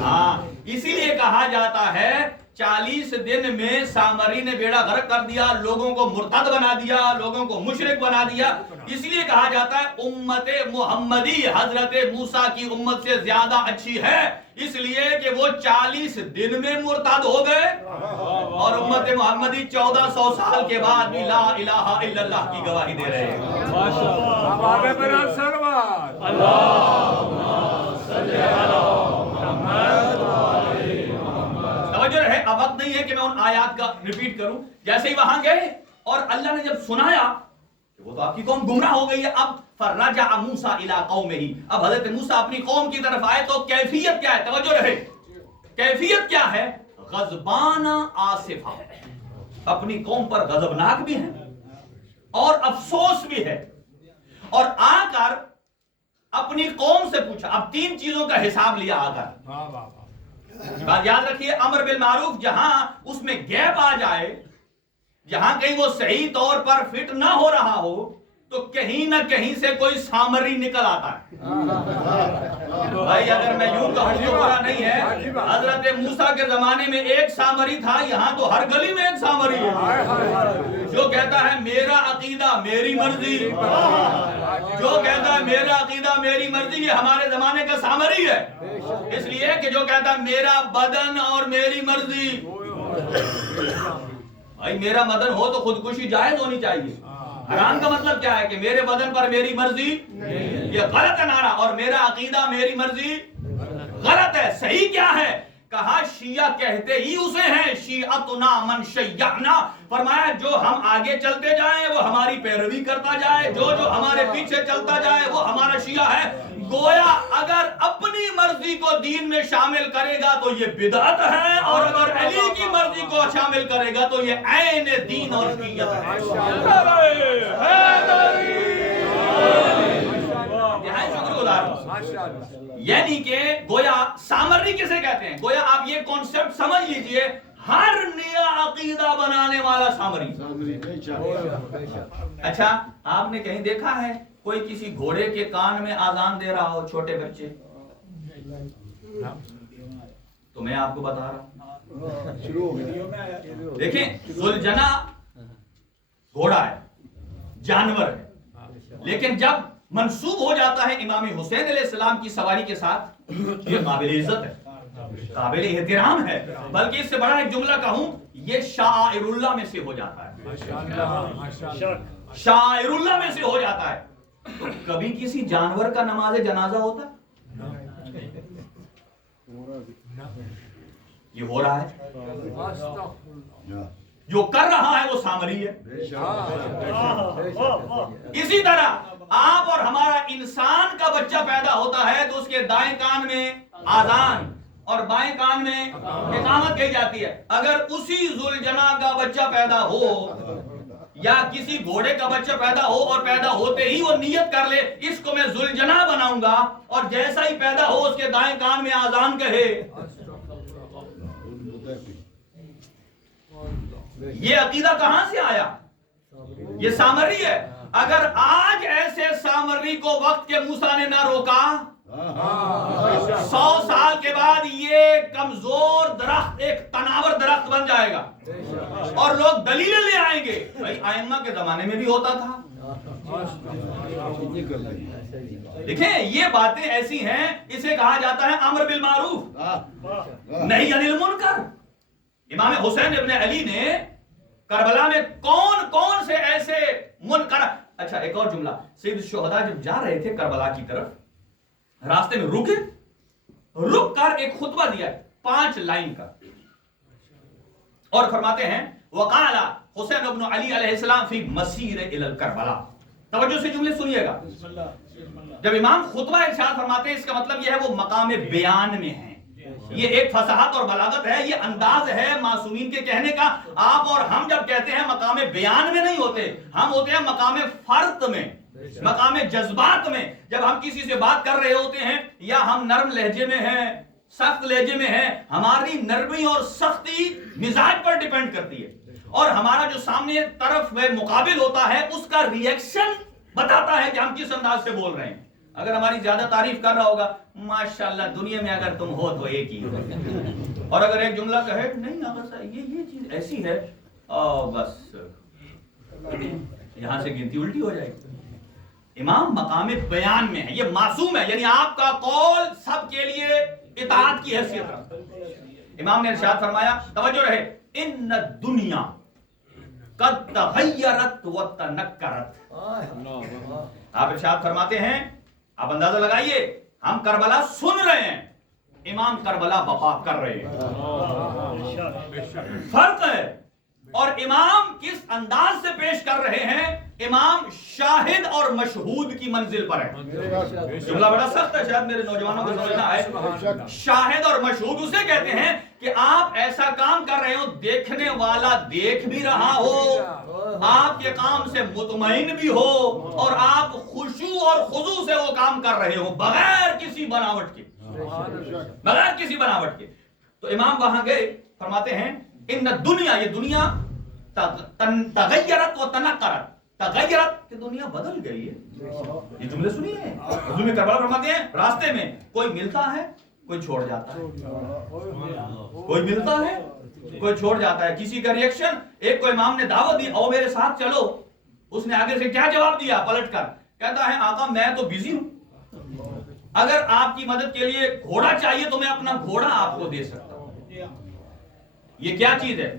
ہاں, اسی لیے کہا جاتا ہے 40 دن میں سامری نے بیڑا غرق کر دیا, لوگوں کو مرتد بنا دیا, لوگوں کو مشرک بنا دیا. اس لیے کہا جاتا ہے امت محمدی حضرت موسیٰ کی امت سے زیادہ اچھی ہے, اس لیے کہ وہ 40 دن میں مرتد ہو گئے, اور امت محمدی 1400 سال کے بعد بھی لا الہ الا اللہ کی گواہی دے رہے ہیں. توجہ رہے, اب وقت نہیں ہے کہ میں ان آیات کا ریپیٹ کروں. جیسے ہی وہاں گئے اور اللہ نے جب سنایا کہ وہ تو آپ کی قوم گمراہ ہو گئی ہے, اب فرجع موسیٰ الی قومہ, اب حضرت موسیٰ اپنی قوم کی طرف آئے تو کیفیت کیا ہے؟ توجہ رہے, کیفیت کیا ہے؟ غضبان آصفہ, اپنی قوم پر غضبناک بھی ہیں اور افسوس بھی ہے, اور آ کر اپنی قوم سے پوچھا. اب 3 چیزوں کا حساب لیا آ کر. بات یاد رکھیے, امر بالمعروف جہاں اس میں گیپ آ جائے, جہاں کہیں وہ صحیح طور پر فٹ نہ ہو رہا ہو, تو کہیں نہ کہیں سے کوئی سامری نکل آتا ہے. بھائی اگر میں یوں کہوں تو برا نہیں ہے, حضرت موسیٰ کے زمانے میں ایک سامری تھا, یہاں تو ہر گلی میں ایک سامری ہے جو کہتا ہے میرا عقیدہ میری مرضی, جو کہتا ہے میرا عقیدہ میری مرضی, یہ ہمارے زمانے کا سامری ہے. اس لیے کہ جو کہتا ہے میرا بدن اور میری مرضی, بھائی میرا بدن ہو تو خودکشی جائز ہونی چاہیے. حرام کا مطلب کیا ہے کہ میرے بدن پر میری مرضی, یہ غلط ہے نعرہ, اور میرا عقیدہ میری مرضی غلط ہے. صحیح کیا ہے؟ کہا شیعہ کہتے ہی اسے ہیں, شیعتنا من شیعنا, فرمایا جو ہم آگے چلتے جائیں وہ ہماری پیروی کرتا جائے, جو ہمارے پیچھے چلتا جائے وہ ہمارا شیعہ ہے. گویا اگر اپنی مرضی کو دین میں شامل کرے گا تو یہ بدعت ہے, اور اگر علی کی مرضی کو شامل کرے گا تو یہ عین دین اور شیعت ہے. یعنی کہ گویا سامری کسے کہتے ہیں؟ گویا آپ یہ کانسیپٹ سمجھ لیجئے, ہر نیا عقیدہ بنانے والا سامری. اچھا, آپ نے کہیں دیکھا ہے کوئی کسی گھوڑے کے کان میں آذان دے رہا ہو, چھوٹے بچے؟ تو میں آپ کو بتا رہا ہوں, دیکھیں ذوالجناح گھوڑا ہے, جانور ہے, لیکن جب منسوب ہو جاتا ہے امام حسین علیہ السلام کی سواری کے ساتھ, یہ قابل عزت ہے, قابل احترام ہے, بلکہ اس سے بڑا ایک جملہ کہوں, یہ شاعر اللہ میں سے ہو جاتا ہے, شاعر اللہ میں سے ہو جاتا ہے. تو کبھی کسی جانور کا نماز جنازہ ہوتا ہے؟ یہ ہو رہا ہے, جو کر رہا ہے وہ سامری ہے. اسی طرح آپ اور ہمارا انسان کا بچہ پیدا ہوتا ہے تو اس کے دائیں کان میں آذان اور بائیں کان میں اقامت کہی جاتی ہے. اگر اسی ذوالجناح کا بچہ پیدا ہو, یا کسی گھوڑے کا بچہ پیدا ہو اور پیدا ہوتے ہی وہ نیت کر لے اس کو میں ذوالجناح بناؤں گا، اور جیسا ہی پیدا ہو اس کے دائیں کان میں آذان کہے. یہ عقیدہ کہاں سے آیا؟ یہ سامری ہے. اگر آج ایسے سامری کو وقت کے موسیٰ نے نہ روکا، 100 سال کے بعد یہ کمزور درخت ایک تناور درخت بن جائے گا اور لوگ دلیلیں لے آئیں گے. بھائی ائمہ کے زمانے میں بھی ہوتا تھا. دیکھیں یہ باتیں ایسی ہیں، اسے کہا جاتا ہے امر بالمعروف نہی عن المنکر. امام حسین ابن علی نے کربلا میں کون سے ایسے منکر. اچھا ایک اور جملہ، سید الشہداء جب جا رہے تھے کربلا کی طرف، راستے میں رک کر ایک خطبہ دیا 5 لائن کا، اور فرماتے ہیں وقال حسین ابن علی علیہ السلام فی مسیر الی کربلا. توجہ سے جملے سنیے گا. جب امام خطبہ ارشاد فرماتے ہیں اس کا مطلب یہ ہے وہ مقام بیان میں ہے. یہ ایک فصاحت اور بلاغت ہے، یہ انداز ہے معصومین کے کہنے کا. آپ اور ہم جب کہتے ہیں مقام بیان میں نہیں ہوتے، ہم ہوتے ہیں مقام فرط میں، مقام جذبات میں. جب ہم کسی سے بات کر رہے ہوتے ہیں یا ہم نرم لہجے میں ہیں، سخت لہجے میں ہیں، ہماری نرمی اور سختی مزاج پر ڈیپینڈ کرتی ہے، اور ہمارا جو سامنے طرف مقابل ہوتا ہے اس کا ریئیکشن بتاتا ہے کہ ہم کس انداز سے بول رہے ہیں. اگر ہماری زیادہ تعریف کر رہا ہوگا ماشاءاللہ دنیا میں اگر تم ہو تو ایک ہی، اور اگر ایک جملہ کہے نہیں اگر یہ چیز ایسی ہے بس یہاں سے گنتی الٹی ہو جائے گی. امام مقام بیان میں ہے، یہ معصوم ہے، یعنی آپ کا قول سب کے لیے اطاعت کی حیثیت رکھتا ہے. امام نے ارشاد فرمایا، توجہ رہے، ان الدنیا قد تغیرت وتنکرت. آپ ارشاد فرماتے ہیں، آپ اندازہ لگائیے، ہم کربلا سن رہے ہیں، امام کربلا بپا کر رہے ہیں. فرق ہے. اور امام کس انداز سے پیش کر رہے ہیں؟ امام شاہد اور مشہود کی منزل پر ہے. جملہ بڑا سخت ہے، شاید میرے نوجوانوں کو سمجھنا ہے. شاہد اور مشہود اسے کہتے ہیں کہ آپ ایسا کام کر رہے ہو، دیکھنے والا دیکھ بھی رہا ہو، آپ کے کام سے مطمئن بھی ہو، اور آپ خشوع اور خضوع سے وہ کام کر رہے ہو بغیر کسی بناوٹ کے، بغیر کسی بناوٹ کے. تو امام وہاں گئے، فرماتے ہیں ان دنیا، یہ دنیا تغیرت و تنکرت. تغیرت کہ دنیا بدل گئی ہے. یہ جملے سنیے، حضور میں کربلا فرماتے ہیں راستے میں کوئی ملتا ہے کوئی چھوڑ جاتا ہے، کوئی ملتا ہے کوئی چھوڑ جاتا ہے. کسی کا ریئیکشن، ایک کو امام نے دعوت دی، او میرے ساتھ چلو، اس نے آگے سے کیا جواب دیا پلٹ کر؟ کہتا ہے آقا میں تو بزی ہوں، اگر آپ کی مدد کے لیے گھوڑا چاہیے تو میں اپنا گھوڑا آپ کو دے سکتا ہوں. یہ کیا چیز ہے؟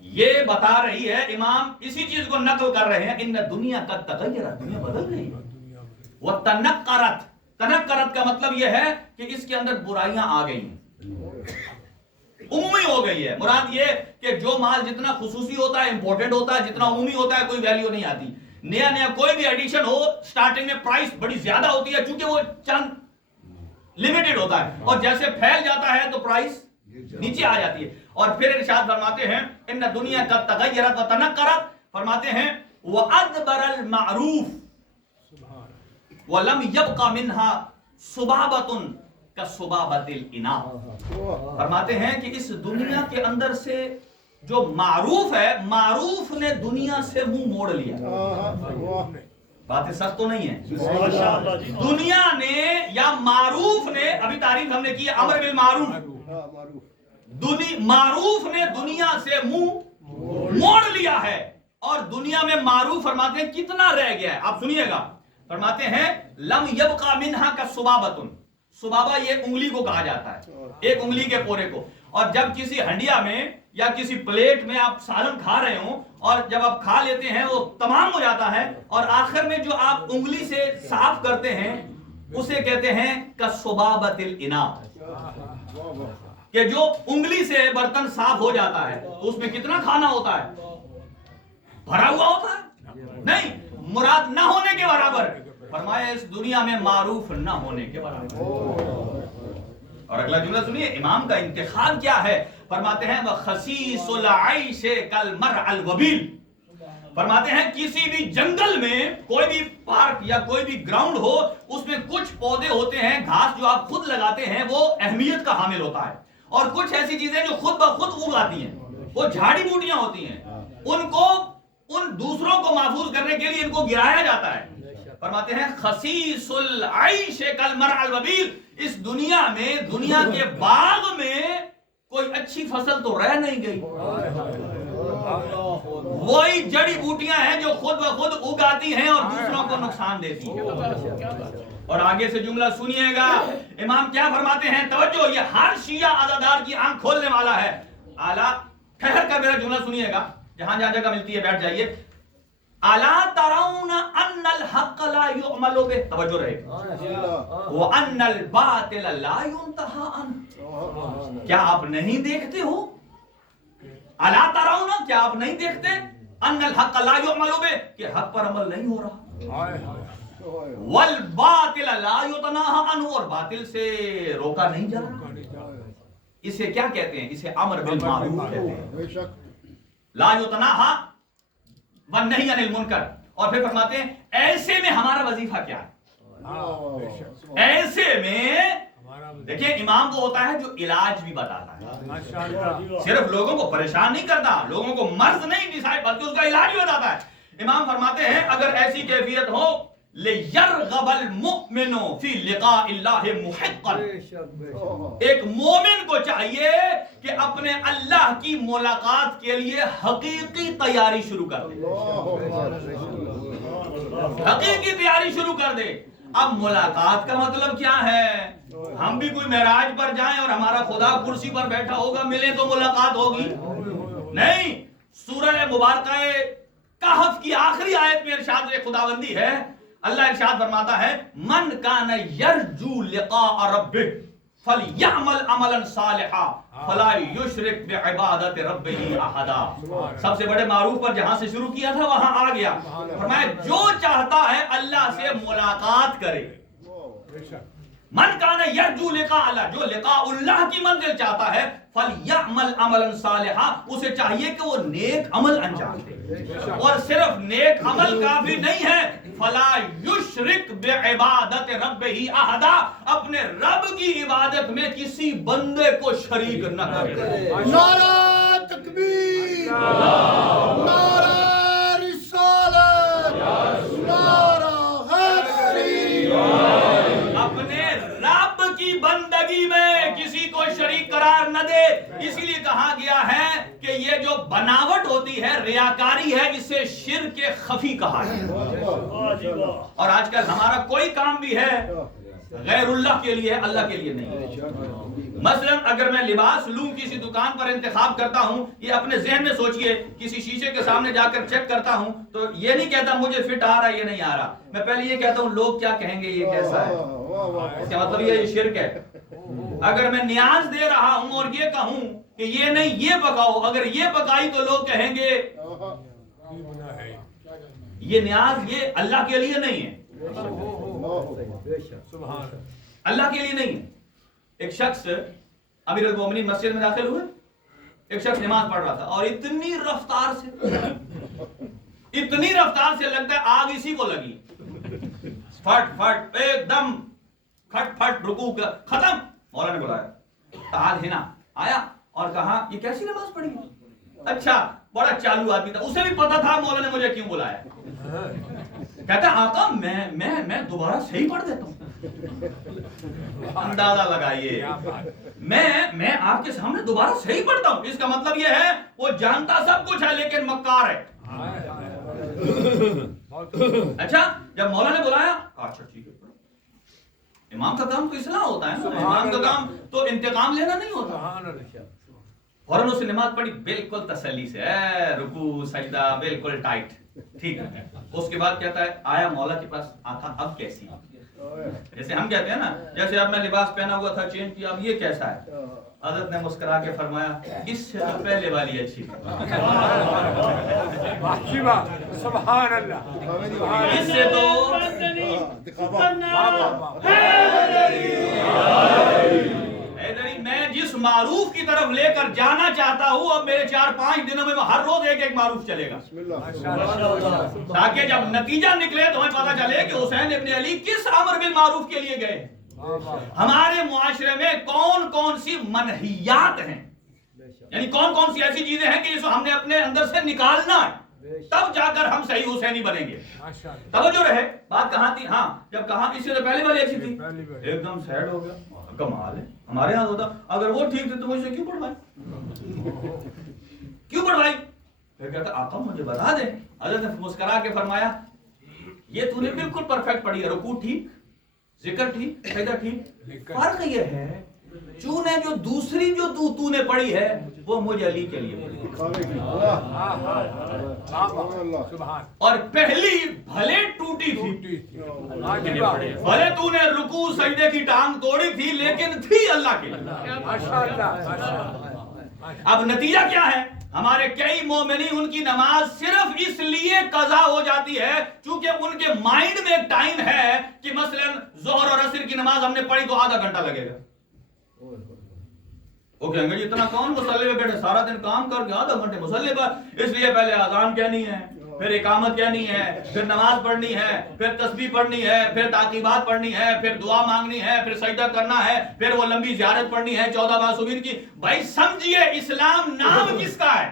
یہ بتا رہی ہے، امام اسی چیز کو نقل کر رہے ہیں، ان دنیا کا تغیرت، دنیا بدل گئی. وہ تنکرت، تنکرت کا مطلب یہ ہے کہ اس کے اندر برائیاں آ گئی ہیں، عمومی ہو گئی ہے. مراد یہ کہ جو مال جتنا خصوصی ہوتا ہے، امپورٹنٹ ہوتا ہے، جتنا عمومی ہوتا ہے، کوئی ویلیو نہیں آتی. نیا کوئی بھی ایڈیشن ہو، سٹارٹنگ میں پرائس بڑی زیادہ ہوتی ہے چونکہ وہ چند لمیٹڈ ہوتا ہے، اور جیسے پھیل جاتا ہے تو پرائس نیچے آ جاتی ہے. اور پھر ارشاد فرماتے ہیں ان دنیا کا تغیرت و تنکرت، فرماتے ہیں وَأَدْبَرَ الْمَعْرُوفِ وَلَمْ يَبْقَ مِنْهَا صُبَابَةٌ كَصُبَابَةِ الْإِنَاءِ. فرماتے ہیں کہ اس دنیا کے اندر سے جو معروف ہے، معروف نے دنیا سے منہ موڑ لیا. باتیں سخت تو نہیں ہیں. دنیا نے یا معروف نے، ابھی تعریف ہم نے کی امر بالمعروف، معروف نے دنیا سے منہ موڑ لیا ہے. اور دنیا میں معروف فرماتے ہیں کتنا رہ گیا ہے، آپ سنیے گا. فرماتے ہیں لم یبقى منها كصبابۃ. صبابہ یہ انگلی کو کہا جاتا ہے، ایک انگلی کے پورے کو. اور جب کسی ہنڈیا میں یا کسی پلیٹ میں آپ سالن کھا رہے ہوں اور جب آپ کھا لیتے ہیں وہ تمام ہو جاتا ہے، اور آخر میں جو آپ انگلی سے صاف کرتے ہیں اسے کہتے ہیں كصبابۃ الاناء، کہ جو انگلی سے برتن صاف ہو جاتا ہے اس میں کتنا کھانا ہوتا ہے؟ بھرا ہوا ہوتا ہے؟ نہیں، مراد نہ ہونے کے برابر. فرمایا اس دنیا میں معروف نہ ہونے کے برابر. اور اگلا جملہ سنیے، امام کا انتخاب کیا ہے. فرماتے ہیں وَخَسِيسُ الْعَيْشِ كَالْمَرْعَ الْوَبِيلِ، فرماتے ہیں کسی بھی جنگل میں کوئی بھی پارک یا کوئی بھی گراؤنڈ ہو، اس میں کچھ پودے ہوتے ہیں، گھاس جو آپ خود لگاتے ہیں وہ اہمیت کا حامل ہوتا ہے، اور کچھ ایسی چیزیں جو خود بخود اگ آتی ہیں، وہ جھاڑی بوٹیاں ہوتی ہیں، ان کو ان دوسروں کو محفوظ کرنے کے لیے ان کو گرایا جاتا ہے۔ فرماتے ہیں خسیس العیش کالمرع الوبیل، اس دنیا میں، دنیا کے باغ میں کوئی اچھی فصل تو رہ نہیں گئی، وہی جڑی بوٹیاں ہیں جو خود بخود اگاتی ہیں اور دوسروں کو نقصان دیتی ہیں۔ اور آگے سے جملہ سنیے گا، امام کیا فرماتے ہیں، توجہ، یہ ہر شیعہ عزادار کی آنکھ کھولنے والا ہے۔ اعلیٰ ٹھہر کر میرا جملہ سنیے گا، جہاں جہاں جگہ ملتی ہے بیٹھ جائیے۔ الا ترون ان الحق لا يعمل به، توجہ رہے، وان الباطل لا ينتهى عنه، کیا آپ نہیں دیکھتے ہو، الا ترون، کیا آپ نہیں دیکھتے، ان الحق لا يعمل به، کہ حق پر عمل نہیں ہو رہا، والباطل لا يتناهى عنه، اور باطل سے روکا نہیں جا رہا۔ اسے کیا کہتے ہیں، اسے امر بالمعروف کہتے ہیں، لا يتناهى والنہی عن المنکر۔ اور پھر فرماتے ہیں ایسے میں ہمارا وظیفہ کیا ہے، ایسے میں دیکھیں امام وہ ہوتا ہے جو علاج بھی بتاتا ہے، صرف لوگوں کو پریشان نہیں کرتا، لوگوں کو مرض نہیں ڈیسائیڈ، بلکہ اس کا علاج بھی بتاتا ہے۔ امام فرماتے ہیں اگر ایسی کیفیت ہو، لِيَرْغَبَ الْمُؤْمِنُ فِي لِقَاءِ اللَّهِ مُحِقًّا، ایک مومن کو چاہیے کہ اپنے اللہ کی ملاقات کے لیے حقیقی تیاری شروع کر دے، حقیقی تیاری شروع کر دے۔ اب ملاقات کا مطلب کیا ہے، ہم بھی کوئی معراج پر جائیں اور ہمارا خدا کرسی پر بیٹھا ہوگا، ملے تو ملاقات ہوگی؟ نہیں، سورہ مبارکہ کہف کی آخری آیت میں ارشاد خداوندی ہے، اللہ ارشاد فرماتا ہے من کان یرجو لقاء ربہ فلیعمل عملا صالحا فلا یشرک بعبادت ربہ احدا۔ سب سے بڑے معروف پر جہاں سے شروع کیا تھا وہاں آ گیا، فرمایا جو چاہتا ہے اللہ سے ملاقات کرے، من کان یرجو لقاء اللہ، جو لقاء اللہ کی منزل چاہتا ہے، فلیعمل عملا صالحا، اسے چاہیے کہ وہ نیک عمل انجام دے، اور صرف نیک عمل کافی نہیں ہے، فلا یشرک بعبادت ربہ احدا، اپنے رب کی عبادت میں کسی بندے کو شریک نہ کرے۔ نعرہ تکبیر، نعرہ رسالت، نعرہ حیدری، اپنے رب کی بندگی میں کسی کو شریک قرار نہ دے۔ اسی لیے کہا گیا ہے کہ یہ جو بناوٹ ہوتی ہے، ریاکاری ہے، اسے شرک خفی کہا ہے۔ اور آج کل ہمارا کوئی کام بھی ہے غیر اللہ کے لیے، اللہ کے لیے نہیں۔ مثلا اگر میں لباس لوں، کسی دکان پر انتخاب کرتا ہوں، یہ اپنے ذہن میں سوچئے، کسی شیشے کے سامنے جا کر چیک کرتا ہوں تو یہ نہیں کہتا مجھے فٹ آ رہا ہے، یہ نہیں آ رہا، میں پہلے یہ کہتا ہوں لوگ کیا کہیں گے، یہ کیسا ہے، اس کا مطلب یہ شرک ہے۔ اگر میں نیاز دے رہا ہوں اور یہ کہوں کہ یہ نہیں یہ پکاؤ، اگر یہ پکائی تو لوگ کہیں گے یہ نیاز یہ اللہ کے لیے نہیں ہے، اللہ کے لیے نہیں ہے۔ ایک شخص امیر المومنین مسجد میں داخل ہوئے، ایک شخص نماز پڑھ رہا تھا اور اتنی رفتار سے لگتا ہے آگ اسی کو لگی، پھٹ پھٹ ایک دم کھٹ پھٹ رکوع کا ختم۔ مولا نے بلایا، تعال ہنا، آیا اور کہا یہ کیسی نماز پڑھی؟ اچھا، بڑا چالو آدمی تھا، اسے بھی پتا تھا مولا نے مجھے کیوں بلایا۔ کہتا ہے آقا میں دوبارہ صحیح پڑھ دیتا ہوں۔ اندازہ لگائیے، میں آپ کے سامنے دوبارہ صحیح پڑھتا ہوں، اس کا مطلب یہ ہے وہ جانتا سب کچھ ہے لیکن مکار ہے۔ اچھا، جب مولا نے بلایا، اچھا ٹھیک ہے، امام کا کام تو اصلاح ہوتا ہے نا، امام کا کام تو انتقام لینا نہیں ہوتا۔ فوراً اس نے نماز پڑھی بالکل تسلی سے، رکوع سجدہ بالکل ٹائٹ، ٹھیک ہے۔ اس کے بعد کہتا ہے آیا مولا کے پاس، آقا اب کیسی؟ جیسے ہم کہتے ہیں نا، جیسے اب میں لباس پہنا ہوا تھا چینج کیا، اب یہ کیسا ہے؟ حضرت نے مسکرا کے فرمایا اس سے تو پہلے والی اچھی تھی، سبحان اللہ، اس سے تو حیدری، میں جس معروف کی طرف لے کر جانا چاہتا ہوں اب میرے 4-5 دنوں میں ہر روز ایک معروف چلے گا، تاکہ جب نتیجہ نکلے تو ہمیں پتا چلے کہ حسین ابن علی کس امر بالمعروف کے لیے گئے۔ ہمارے معاشرے میں کون کون سی منہیات ہیں، یعنی کون کون سی ایسی چیزیں ہیں کہ جس کو ہم نے اپنے اندر سے نکالنا ہے، تب جا کر ہم صحیح حسینی بنیں گے۔ توجہ رہے، بات کہاں تھی؟ ہاں، جب کہاں اس سے پہلے والی ایسی تھی، ایک دم سیڈ ہو گیا، کمال ہے ہمارے یہاں ہوتا اگر وہ ٹھیک تھے تو مجھ سے کیوں پڑھوائی، کیوں پڑھوائی؟ پھر کہتا آقا مجھے بتا دیں۔ حضرت نے مسکرا کے فرمایا یہ تو نے بالکل پرفیکٹ پڑھی ہے، رکوع ٹھیک، ذکر ٹھیک، سجدہ ٹھیک، فرق یہ ہے چون ہے جو دوسری جو تو نے پڑھی ہے وہ مجھے علی کے لیے پڑھی، اور پہلی بھلے ٹوٹی تھی، بھلے تو نے رکوع سجدے کی ٹانگ توڑی تھی لیکن تھی اللہ کے لیے۔ اب نتیجہ کیا ہے؟ ہمارے کئی مومنین ان کی نماز صرف اس لیے قضا ہو جاتی ہے چونکہ ان کے مائنڈ میں ایک ٹائم ہے کہ مثلا ظہر اور عصر کی نماز ہم نے پڑھی تو آدھا گھنٹہ لگے گا، وہ کہیں گے اتنا کون مصلی پہ بیٹھے سارا دن کام کر کے آدھا گھنٹے مصلی پر، اس لیے پہلے اذان کہنی ہے، پھر اقامت کہنی ہے، پھر نماز پڑھنی ہے، پھر تسبیح پڑھنی ہے، پھر تعقیبات پڑھنی ہے، پھر دعا مانگنی ہے، پھر سجدہ کرنا ہے، پھر وہ لمبی زیارت پڑھنی ہے 14 معصومین کی۔ بھائی سمجھیے اسلام نام کس کا ہے؟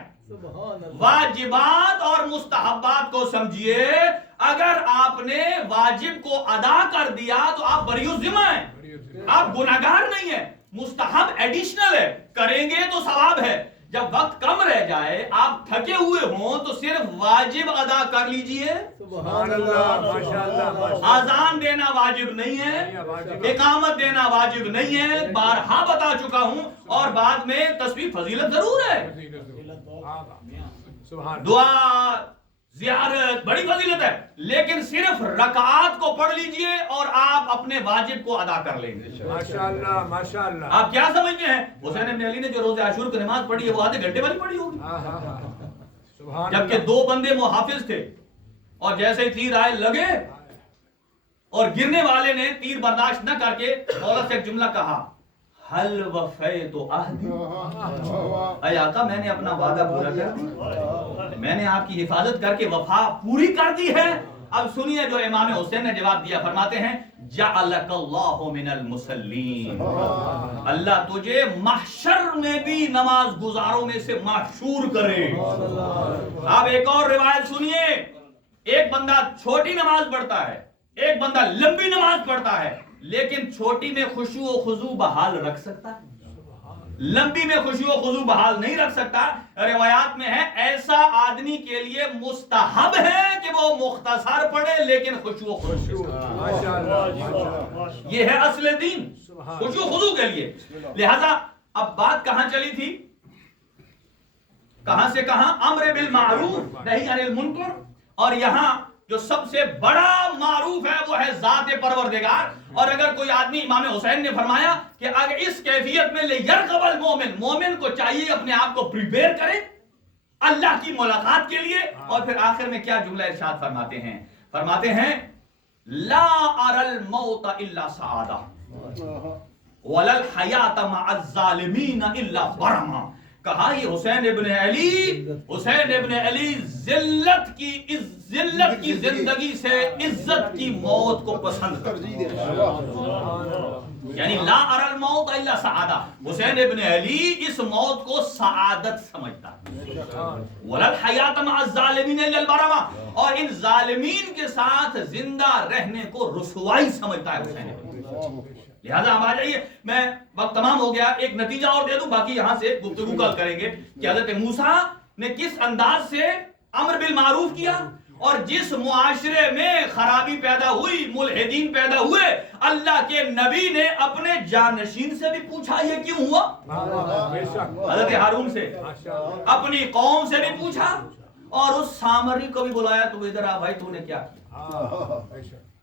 واجبات اور مستحبات کو سمجھیے۔ اگر آپ نے واجب کو ادا کر دیا تو آپ بری الذمہ ہیں، آپ گناہگار نہیں ہیں۔ مستحب ایڈیشنل ہے، کریں گے تو ثواب ہے۔ جب وقت کم رہ جائے، آپ تھکے ہوئے ہوں تو صرف واجب ادا کر لیجئے۔ سبحان اللہ، ماشاءاللہ۔ آذان دینا واجب نہیں ہے، اقامت دینا واجب نہیں ہے، بارہا بتا چکا ہوں، اور بعد میں تسبیح فضیلت ضرور ہے، دعا زیارت بڑی فضیلت ہے، لیکن صرف رکعات کو پڑھ لیجئے اور آپ اپنے واجب کو ادا کر لیں گے۔ ماشاءاللہ ماشاءاللہ۔ آپ کیا سمجھتے ہیں حسین ابن علی نے جو روز عاشور کی نماز پڑھی ہے وہ آدھے گھنٹے والی پڑھی ہوگی؟ جبکہ 2 بندے محافظ تھے، اور جیسے ہی تیر آئے لگے اور گرنے والے نے تیر برداشت نہ کر کے دولت سے ایک جملہ کہا، حل وفیت عہدی، اے آقا میں نے اپنا وعدہ پورا کر دیا، میں نے آپ کی حفاظت کر کے وفا پوری کر دی ہے۔ اب سنیے جو امام حسین نے جواب دیا، فرماتے ہیں جعلک اللہ من المصلین، اللہ تجھے محشر میں بھی نماز گزاروں میں سے محشور کرے۔ اب ایک اور روایت سنیے، ایک بندہ چھوٹی نماز پڑھتا ہے، ایک بندہ لمبی نماز پڑھتا ہے، لیکن چھوٹی میں خشوع و خضوع بحال رکھ سکتا ہے، لمبی میں خشوع و خضوع بحال نہیں رکھ سکتا۔ روایات میں ہے ایسا آدمی کے لیے مستحب ہے کہ وہ مختصر پڑھے لیکن خشوع و خضوع، یہ ہے اصل دین، خشوع و خضوع کے لیے۔ لہذا اب بات کہاں چلی تھی؟ کہاں سے کہاں؟ امر بالمعروف نہی عن المنکر، اور یہاں جو سب سے بڑا معروف ہے وہ ہے ذات پروردگار۔ اور اگر کوئی آدمی، امام حسین نے فرمایا کہ اگر اس کیفیت میں لیرغب المومن، مومن کو چاہیے اپنے آپ کو پریپیئر کرے اللہ کی ملاقات کے لیے۔ اور پھر آخر میں کیا جملہ ارشاد فرماتے ہیں؟ فرماتے ہیں لا اری الموت الا سعادہ ولا الحیات مع الظالمین الا برما۔ کہا یہ حسین ابن علی ذلت کی زندگی سے عزت کی موت کو پسند کرتے ہیں، یعنی لا اری الموت الا سعادہ، حسین ابن علی اس موت کو سعادت سمجھتا ہے، ولا الحیات مع الظالمین الا البرما، اور ان ظالمین کے ساتھ زندہ رہنے کو رسوائی سمجھتا ہے حسین ابن علی۔ لہذا ہم آ جائیے، میں وقت تمام ہو گیا، ایک نتیجہ اور دے دوں، باقی یہاں سے گفتگو کل کریں گے کہ حضرت موسیٰ نے کس انداز سے امر بالمعروف کیا، اور جس معاشرے میں خرابی پیدا ہوئی، ملحدین پیدا ہوئے، اللہ کے نبی نے اپنے جانشین سے بھی پوچھا یہ کیوں ہوا، حضرت ہارون سے، اپنی قوم سے بھی پوچھا، اور اس سامری کو بھی بلایا، تو ادھر آ بھائی تو نے کیا کیا۔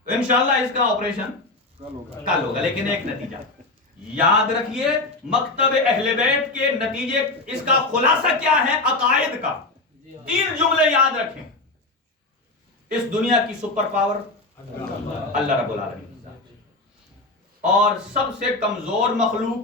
انشاءاللہ اس کا آپریشن کل ہوگا، لیکن ایک نتیجہ یاد رکھیے، مکتب اہل بیت کے نتیجے، اس کا خلاصہ کیا ہے؟ عقائد کا 3 جملے یاد رکھیں۔ اس دنیا کی سپر پاور اللہ رب العالمین، اور سب سے کمزور مخلوق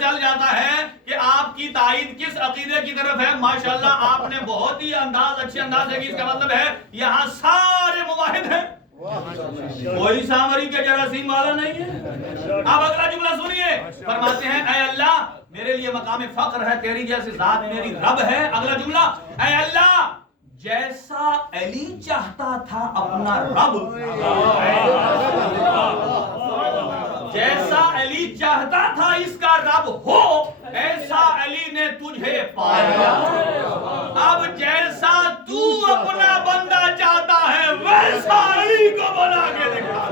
چل جاتا ہے کہ آپ کی تائید کس عقیدے کی طرف ہے. ماشاءاللہ آپ نے بہت ہی اچھے انداز سے کی. اس کا مطلب ہے یہاں سارے موحد ہیں, کوئی سامری کے جراثیم والا نہیں ہے. اب اگلا جملہ سنیے, فرماتے ہیں اے اللہ میرے لیے مقام فخر ہے, تیری جیسی ذات میری رب ہے. اگلا جملہ, اے اللہ جیسا علی چاہتا تھا اپنا رب, جیسا علی چاہتا تھا اس کا رب ہو, ایسا علی نے تجھے پایا. اب جیسا تو اپنا بندہ چاہتا ہے ویسا علی کو بنا کے دکھا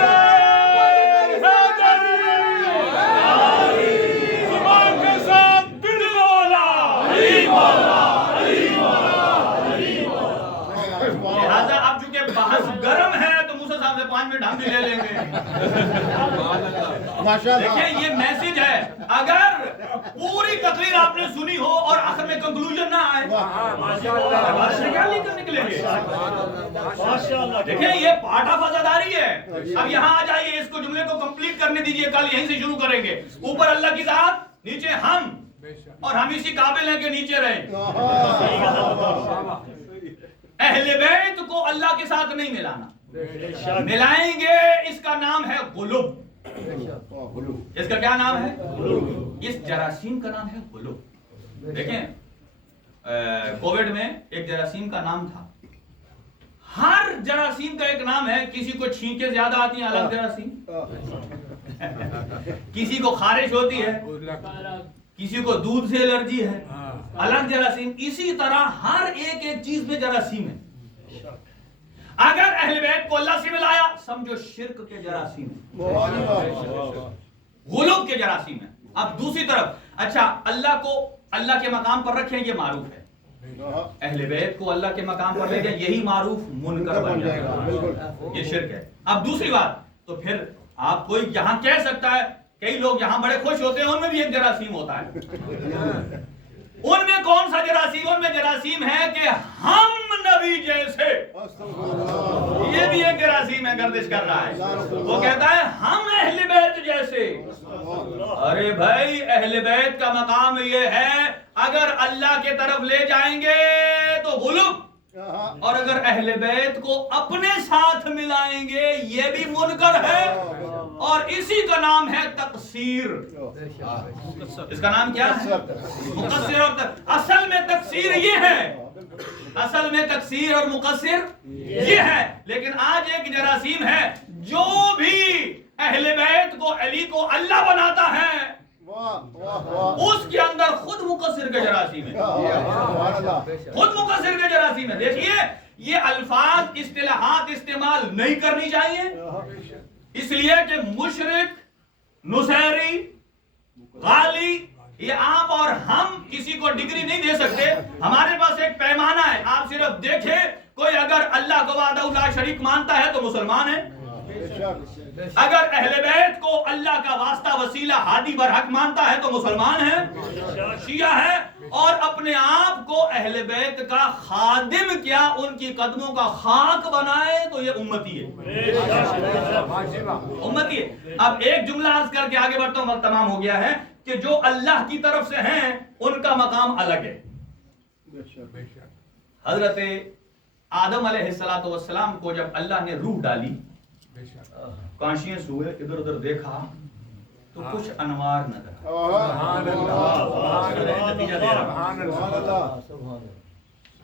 دے. زبان کے ساتھ دل والا علی مولا. لہذا اب چونکہ بحث گرم ہے تو موسیٰ صاحب سے 5 منٹ ہم بھی لے لیں گے. دیکھیں یہ میسج ہے, اگر پوری تقریر آپ نے سنی ہو اور آخر میں کنکلوژن نہ آئے سے کیا لے کر نکلیں گے. دیکھیں یہ پارٹ آف عزاداری ہے. اب یہاں آ جائیے, اس کو جملے کو کمپلیٹ کرنے دیجئے, کل یہیں سے شروع کریں گے. اوپر اللہ کی ذات, نیچے ہم, اور ہم اسی قابل ہیں کہ نیچے رہیں. اہل بیت کو اللہ کے ساتھ نہیں ملانا, ملائیں گے اس کا نام ہے غلو. اس کا کیا نام ہے؟ اس جراثیم کا نام ہے غلو. دیکھیں کووڈ میں ایک جراثیم کا نام تھا. ہر جراثیم کا ایک نام ہے. کسی کو چھینکیں زیادہ آتی ہیں, الگ جراثیم. کسی کو خارش ہوتی ہے, کسی کو دودھ سے الرجی ہے, الگ جراثیم. اسی طرح ہر ایک چیز میں جراثیم ہے. اگر اہل بیت کو اللہ سے ملایا سمجھو شرک کے جراثیم ہیں, غلو کے جراثیم ہیں. اب دوسری طرف, اچھا اللہ کو اللہ کے مقام پر رکھیں, یہ معروف ہے. اہل بیت کو اللہ کے مقام پر لے جائیں, یہی معروف منکر بن جائے گا, یہ شرک ہے. اب دوسری بات, تو پھر آپ کوئی یہاں کہہ سکتا ہے, کئی لوگ یہاں بڑے خوش ہوتے ہیں, ان میں بھی ایک جراثیم ہوتا ہے. ان میں کون سا جراثیم؟ ان میں جراثیم ہے کہ ہم نبی جیسے, یہ بھی ایک جراثیم ہے, گردش کر رہا ہے. وہ کہتا ہے ہم اہل بیت جیسے. ارے بھائی اہل بیت کا مقام یہ ہے, اگر اللہ کے طرف لے جائیں گے تو غلو, اور اگر اہل بیت کو اپنے ساتھ ملائیں گے یہ بھی منکر ہے, اور اسی کا نام ہے تقصیر. اس کا نام کیا ہے؟ مقصر. اور اصل میں تقصیر یہ ہے, اصل میں تقصیر اور مقصر یہ ہے. لیکن آج ایک جراثیم ہے جو بھی اہل بیت کو, علی کو اللہ بناتا ہے, اس کے اندر خود مقصر کے جراثیم ہے, خود مقصر کے جراثیم ہے. دیکھیے یہ الفاظ اصطلاحات استعمال نہیں کرنی چاہیے, اس لیے کہ مشرک, نصیری, غالی, یہ آپ اور ہم کسی کو ڈگری نہیں دے سکتے. ہمارے پاس ایک پیمانہ ہے. آپ صرف دیکھیں, کوئی اگر اللہ کو وحدہ لا شریک مانتا ہے تو مسلمان ہے, اگر اہل بیت کو اللہ کا واسطہ وسیلہ ہادی برحق مانتا ہے تو مسلمان ہے, شیعہ ہے, اور اپنے آپ کو اہل بیت کا خادم کیا ان کی قدموں کا خاک بنائے تو یہ امتی ہے, امتی ہے. اب ایک جملہ عرض کر کے آگے بڑھتا ہوں, وقت تمام ہو گیا ہے, کہ جو اللہ کی طرف سے ہیں ان کا مقام الگ ہے. حضرت آدم علیہ السلام کو جب اللہ نے روح ڈالی, کانشیس ہوئے, ادھر ادھر دیکھا تو کچھ انوار نظر آئے.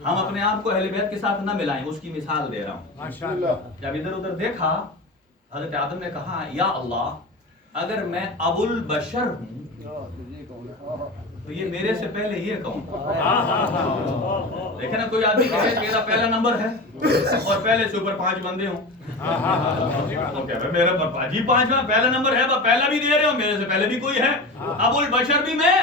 ہم اپنے آپ کو اہل بیت کے ساتھ نہ ملائیں, اس کی مثال دے رہا ہوں. جب ادھر ادھر دیکھا, حضرت آدم نے کہا یا اللہ اگر میں ابو البشر ہوں تو یہ میرے سے پہلے یہ کون؟ دیکھیں نا, کوئی آدمی کہے میرا پہلا نمبر ہے اور پہلے سے اوپر 5 بندے ہوں, تو کہہ رہے میرا جی 5واں پہلا نمبر ہے, پہلا بھی دے رہے ہو, میرے سے پہلے بھی کوئی ہے, ابو البشر بھی میں,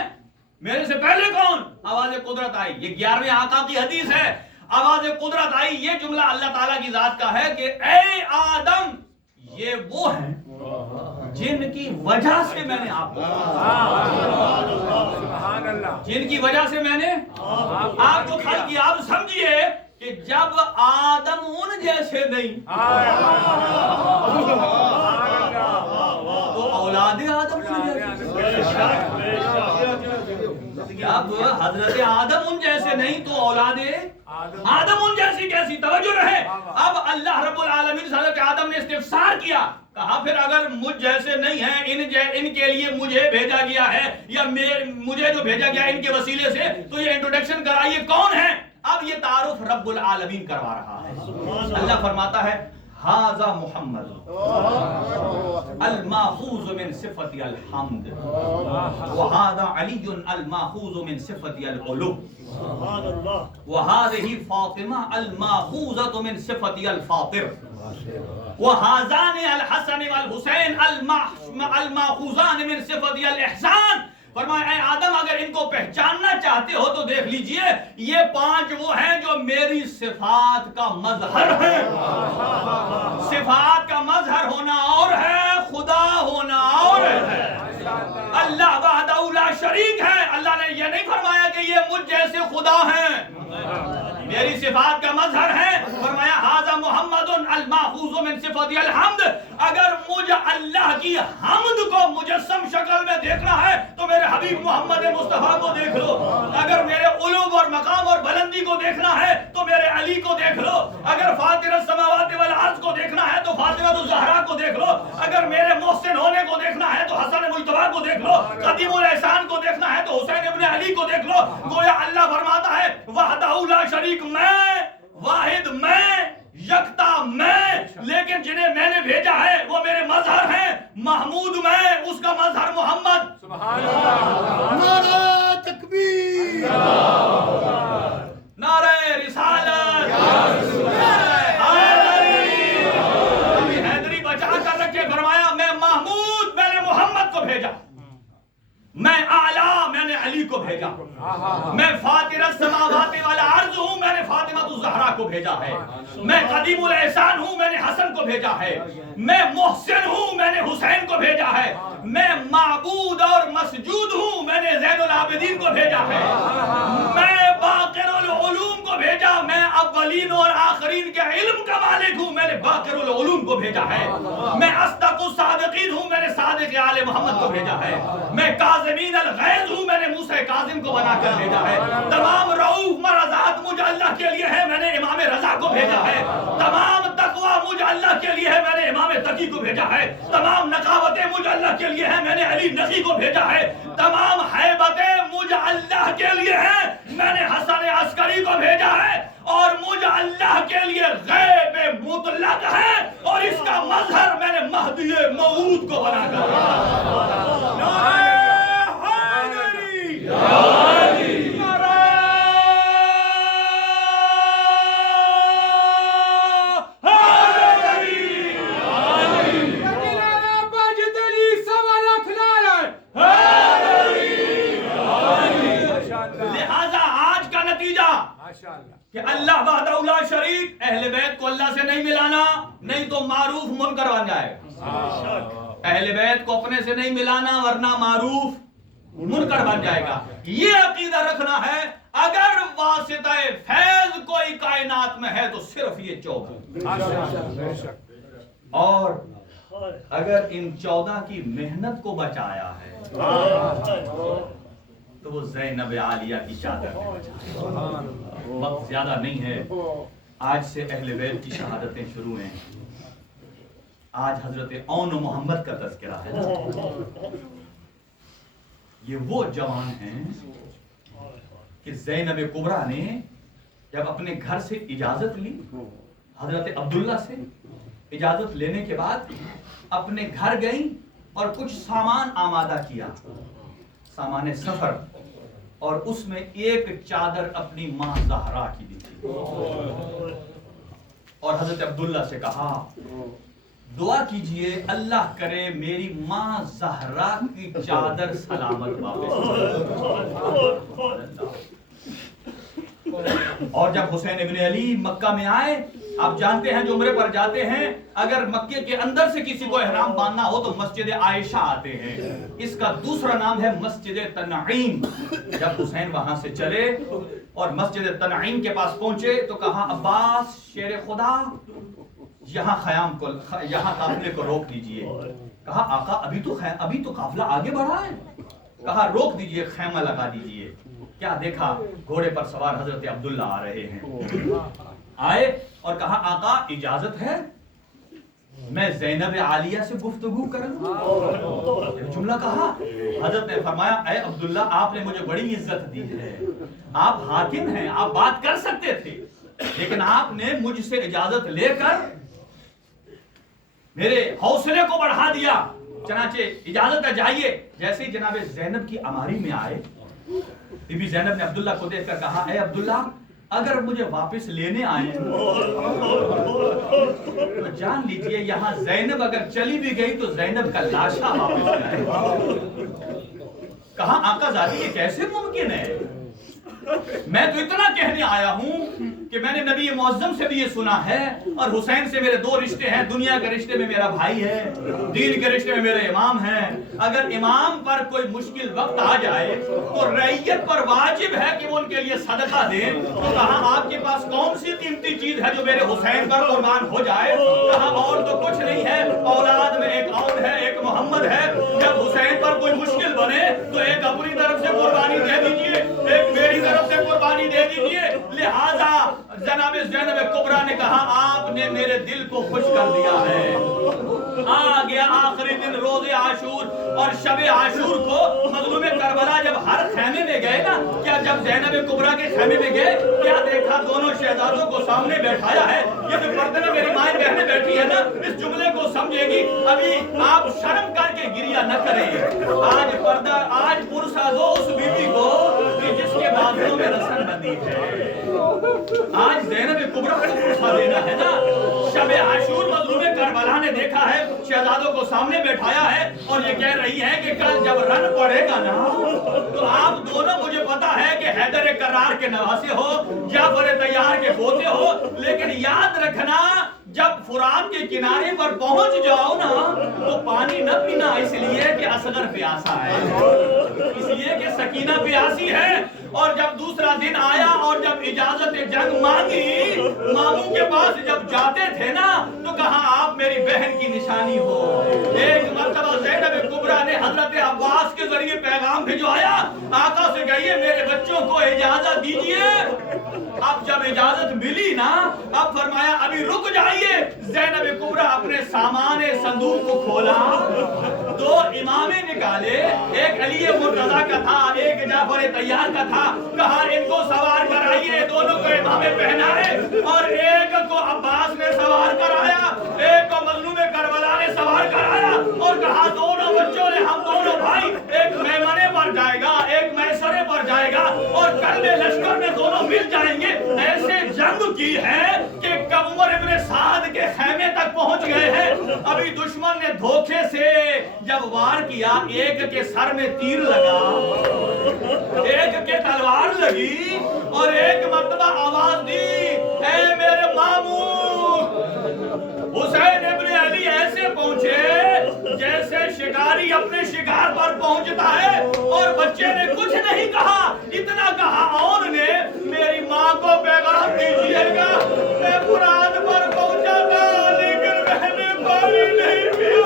میرے سے پہلے کون؟ آواز قدرت آئی. یہ 11ویں آقا کی حدیث ہے. آواز قدرت آئی, یہ جملہ اللہ تعالیٰ کی ذات کا ہے کہ اے آدم یہ وہ ہیں جن کی وجہ سے میں نے آپ کو, جن کی وجہ سے میں نے آپ کو کھڑا کیا. آپ سمجھئے کہ جب آدم ان جیسے نہیں تو اولاد آدم ان جیسے. اب حضرت آدم ان جیسے نہیں تو اولاد آدم ان جیسی کیسی؟ توجہ رہے. اب اللہ رب العالمین سے حضرت آدم نے استفسار کیا، کہا پھر اگر مجھ جیسے نہیں ہیں، ان کے لیے مجھے بھیجا گیا ہے، یا مجھے جو بھیجا گیا ان کے وسیلے سے، تو یہ انٹروڈکشن کرائیے کون ہے. اب یہ تعارف رب العالمین کروا رہا ہے. اللہ فرماتا ہے ھذا محمد الماخوذ من صفت الحمد وھذا علی الماخوذ من صفت العلو وهذه فاطمہ الماخوذۃ من صفت الفاطر وهذان الحسن والحسین الماخوذان من صفت الاحسان. فرمایا اے آدم اگر ان کو پہچاننا چاہتے ہو تو دیکھ لیجئے یہ 5 وہ ہیں جو میری صفات کا مظہر ہیں. صفات کا مظہر ہونا اور ہے، خدا ہونا اور ہے. اللہ وحدہ لا شریک ہے. اللہ نے یہ نہیں فرمایا کہ یہ مجھ جیسے خدا ہیں، میری صفات کا مظہر ہے. فرمایا ھذا محمد الماخوذ من صفت الحمد. اگر مجھ اللہ کی حمد کو مجسم شکل میں دیکھنا ہے تو میرے حبیب محمد مصطفیٰ کو دیکھ لو. اگر میرے علو اور مقام اور بلندی کو دیکھنا ہے تو میرے علی کو دیکھ لو. اگر فاطر السماوات والارض کو دیکھنا ہے تو فاطمہ الزہرا کو دیکھ لو. اگر میرے محسن ہونے کو دیکھنا ہے تو حسن مجتبیٰ کو دیکھ لو. قدیم الاحسان کو دیکھنا ہے تو حسین ابن علی کو دیکھ لو. گویا اللہ فرماتا ہے وحدہ لا شریک میں، واحد میں، یکتا میں، لیکن جنہیں میں نے بھیجا ہے وہ میرے مظہر ہیں. محمود میں، اس کا مظہر محمد. سبحان اللہ. نعرہ تکبیر، نعرہ رسالت، حیدری بچا کر رکھے. فرمایا میں محمود، میں نے محمد کو بھیجا. میں اعلیٰ، میں نے علی کو بھیجا. میں فاطر السماوات والارض ہوں، میں نے فاطمہ الزہرا کو بھیجا ہے. میں قدیم الاحسان ہوں، میں نے حسن کو بھیجا ہے. میں محسن ہوں، میں نے حسین کو بھیجا ہے. میں معبود اور مسجود ہوں، میں نے زین العابدین کو بھیجا ہے. میں باقر العلوم کو بھیجا. میں اولین اور آخرین کے علم کا مالک ہوں، میں نے باقر العلوم کو بھیجا ہے. میں اصدق الصادقین ہوں، میں نے صادق آل محمد کو بھیجا ہے. میں کاظمین الغیظ ہوں، میں نے موسیٰ کاظم کو بنا کر بھیجا ہے. تمام رؤوف مرضات مجھ اللہ کے لیے ہے، میں نے امام رضا کو بھیجا ہے. تمام تقوی مجھ اللہ کے لیے ہے، میں نے امام تقی کو بھیجا ہے. تمام نقاوتیں مجھ اللہ کے لیے ہیں، میں نے علی نقی کو بھیجا ہے. تمام حیبتیں مجھ اللہ کے لیے ہیں، میں نے حسن عسکری کو بھیجا ہے. اور مجھ اللہ کے لیے غیب مطلق ہے، اور اس کا مظہر میں نے مہدی موعود کو بنا کر کہ اللہ وحدہ لا شریک، اہل بیت کو اللہ سے نہیں ملانا، نہیں تو معروف منکر بن جائے گا. اہل بیت کو اپنے سے نہیں ملانا ورنہ معروف منکر بن جائے گا. یہ عقیدہ رکھنا ہے. اگر واسطہ فیض کوئی کائنات میں ہے تو صرف یہ 14، اور اگر ان 14 کی محنت کو بچایا ہے تو وہ زینب عالیہ کی چادر نے بچایا. وقت زیادہ نہیں ہے. آج سے اہل بیت کی شہادتیں شروع ہیں. آج حضرت اون محمد کا تذکرہ ہے. یہ وہ جوان ہیں کہ زینب کبریٰ نے جب اپنے گھر سے اجازت لی، حضرت عبداللہ سے اجازت لینے کے بعد اپنے گھر گئیں اور کچھ سامان آمادہ کیا، سامان سفر، اور اس میں ایک چادر اپنی ماں زہرا کی دی تھی. اور حضرت عبداللہ سے کہا دعا کیجئے اللہ کرے میری ماں زہرا کی چادر سلامت واپس. اور جب حسین ابن علی مکہ میں آئے، آپ جانتے ہیں جو عمرے پر جاتے ہیں اگر مکے کے اندر سے کسی کو احرام باندھنا ہو تو مسجد عائشہ آتے ہیں. اس کا دوسرا نام ہے مسجد تنعیم. جب حسین وہاں سے چلے اور مسجد تنعیم کے پاس پہنچے تو کہا عباس شیر خدا یہاں قافلے کو روک دیجئے. کہا آقا ابھی تو قافلہ آگے بڑھا ہے. کہا روک دیجئے، خیمہ لگا دیجئے. کیا دیکھا؟ گھوڑے پر سوار حضرت عبداللہ آ رہے ہیں. آئے اور کہا آقا اجازت ہے میں زینب عالیہ سے گفتگو کروں؟ جملہ کہا. حضرت نے فرمایا اے عبداللہ آپ نے مجھے بڑی عزت دی ہے، آپ حاکم ہیں، آپ بات کر سکتے تھے، لیکن آپ نے مجھ سے اجازت لے کر میرے حوصلے کو بڑھا دیا. چنانچہ اجازت ہے جائیے. جیسے ہی جناب زینب کی اماری میں آئے، بی بی زینب نے عبداللہ کو دیکھ کر کہا اے عبداللہ اگر مجھے واپس لینے آئے تو جان لیجئے یہاں زینب اگر چلی بھی گئی تو زینب کا لاشا واپس آئے. کہا آقا ذاتی یہ کیسے ممکن ہے؟ میں تو اتنا کہنے آیا ہوں کہ میں نے نبی معظم سے بھی یہ سنا ہے، اور حسین سے میرے 2 رشتے ہیں. دنیا کے رشتے میں میرا بھائی ہے، دین کے رشتے میں میرے امام ہیں. اگر امام پر کوئی مشکل وقت آ جائے تو رعیت پر واجب ہے کہ وہ ان کے لیے صدقہ دیں. تو کہا آپ کے پاس کون سی قیمتی چیز ہے جو میرے حسین پر قربان ہو جائے؟ کہا اور تو کچھ نہیں ہے، اولاد میں ایک اور ہے، ایک محمد ہے. جب حسین پر کوئی مشکل بنے تو ایک اپنی طرف سے قربانی دے دیجئے، ایک میری طرف سے قربانی دے دیجئے. لہذا جناب زینب کبریٰ نے کہا آپ نے میرے دل کو خوش کر دیا ہے. آ گیا آخری دن روز عاشور، اور شب عاشور کو مظلوم کربلا جب ہر خیمے میں گئے نا، کیا جب زینب کبریٰ کے خیمے میں گئے کیا دیکھا؟ دونوں شہزادوں کو سامنے بیٹھایا ہے. یہ جو پردے میں میری مائیں بہنیں بیٹھی ہے نا، اس جملے کو سمجھے گی. ابھی آپ شرم کر کے گریہ نہ کریں. آج پردہ، آج پرسا دو اس بیوی کو کہ جس کے بازوں میں رسن بندی ہے. آج زینب کبریٰ کو پرسا دینا ہے نا. شب عاشور مظلوم کربلا نے دیکھا ہے، شہزادوں کو سامنے بیٹھایا ہے، اور یہ کہہ رہی ہے کہ کل جب رن پڑے گا نا تو آپ دونوں، مجھے پتا ہے کہ حیدر کرار کے نواسے ہو، جعفر طیار کے پوتے ہو، لیکن یاد رکھنا جب فرات کے کنارے پر پہنچ جاؤ نا تو پانی نہ پینا، اس لیے کہ اصغر پیاسا ہے، اس لیے کہ سکینہ پیاسی ہے. اور جب دوسرا دن آیا اور جب اجازت جنگ مانگی، ماموں کے پاس جب جاتے تھے نا تو کہا آپ میری بہن کی نشانی ہو. ایک مرتبہ زینب کبریٰ نے حضرت عباس کے ذریعے پیغام بھجوایا، آقا سے کہیے میرے بچوں کو اجازت دیجئے. اب جب اجازت ملی نا، اب فرمایا ابھی رک جائیے. زینب کبریٰ اپنے سامان صندوق کو کھولا، 2 امامے نکالے، ایک علی مرتضیٰ کا تھا، ایک جعفر طیار کا تھا. کہا ان کو سوار کرائیے، دونوں کو امامے پہنائے، اور ایک کو عباس نے سوار کرایا، ایک کو مظلوم کربلا نے سوار کرایا، اور کہا دونوں بچوں نے، ہم دونوں بھائی، ایک میمنے پر جائے گا، ایک میسرے پر جائے گا، اور کل میں لشکر میں دونوں مل جائیں گے. ایسے جنگ کی ہے کہ عمر ابن سعد کے خیمے تک پہنچ گئے ہیں. ابھی دشمن نے دھوکے سے جب وار کیا، ایک کے سر میں تیر لگا، ایک کے تلوار لگی، اور ایک مرتبہ آواز دی اے میرے ماموں. حسین ابن علی ایسے پہنچے جیسے شکاری اپنے شکار پر پہنچتا ہے، اور بچے نے کچھ نہیں کہا، اتنا کہا اور نے میری ماں کو پیغام دیجیے گا میں مراد پر پہنچا تھا لیکن میں نے پانی نہیں پیا.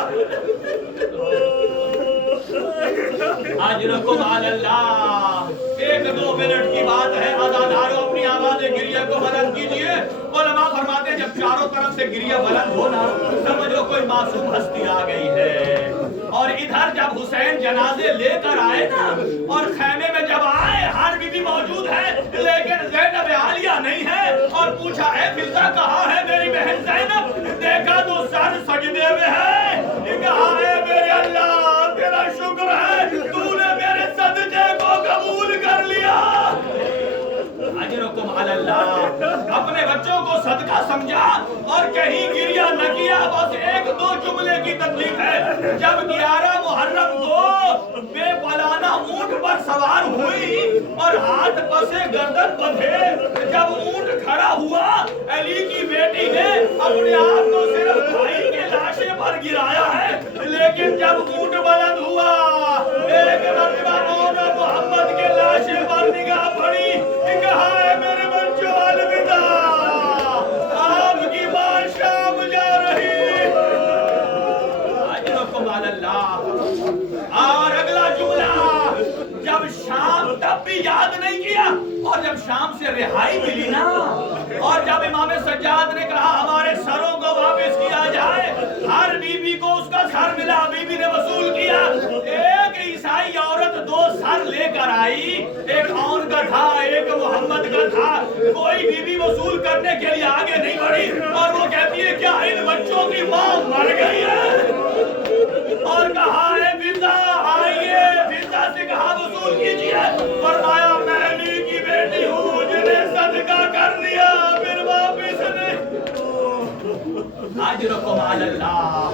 اجرکم علی اللہ. 1-2 منٹ کی بات ہے، عزاداروں اپنی آواز گریہ کو بلند کیجئے. علماء فرماتے ہیں جب چاروں طرف سے گریہ بلند ہونا سمجھو کوئی معصوم ہستی آ گئی ہے. اور ادھر جب حسین جنازے لے کر آئے نا، اور خیمے میں جب آئے ہر بی بی موجود ہے لیکن زینب عالیہ نہیں ہے، اور پوچھا اے فضہ کہاں ہے میری بہن زینب؟ دیکھا تو سر سجدے میں ہے. کہا اے میرے اللہ تیرا شکر ہے تو نے میرے صدقے کو قبول کر لیا. اجرکم علی اللہ. اپنے بچوں کو صدقہ سمجھا اور کہیں گریہ نہ کیا. بس 1-2 جملے کی تکلیف ہے. جب 11 محرم کو بے پالانہ اونٹ پر سوار ہوئی اور ہاتھ پسے گردن بندھے جب اونٹ کھڑا ہوا، علی کی بیٹی نے اپنے آپ کو صرف بھائی کے لاشے پر گرایا ہے، لیکن جب اونٹ بلند ہوا ایک مرتبہ اور محمد کے لاشے پر نگاہ پڑی. کہا ہے میرے بچوں الوداع، آپ کی ماں شام جا رہی. اجرکم علی اللہ. اور اگلا جملہ جب شام تب بھی یاد نہیں کیا. اور جب شام سے رہائی ملی نا اور جب امام سجاد نے کہا ہمارے سروں کو واپس کیا جائے, ہر بیوی کو اس کا سر ملا. بیوی نے وصول کیا. ایک عیسائی عورت 2 سر لے کر آئی, ایک اون کا تھا ایک محمد کا تھا. کوئی بیوی وصول کرنے کے لیے آگے نہیں بڑھی اور وہ کہتی ہے کیا ان بچوں کی ماں مر گئی ہے؟ اور کہا ہے فضا آئیے. فضا سے کہا وصول کیجئے. فرمایا میں علی کی بیٹی ہوں جنہیں صدقہ کر دیا پھر واپس نہیں. اجرکم علی اللہ,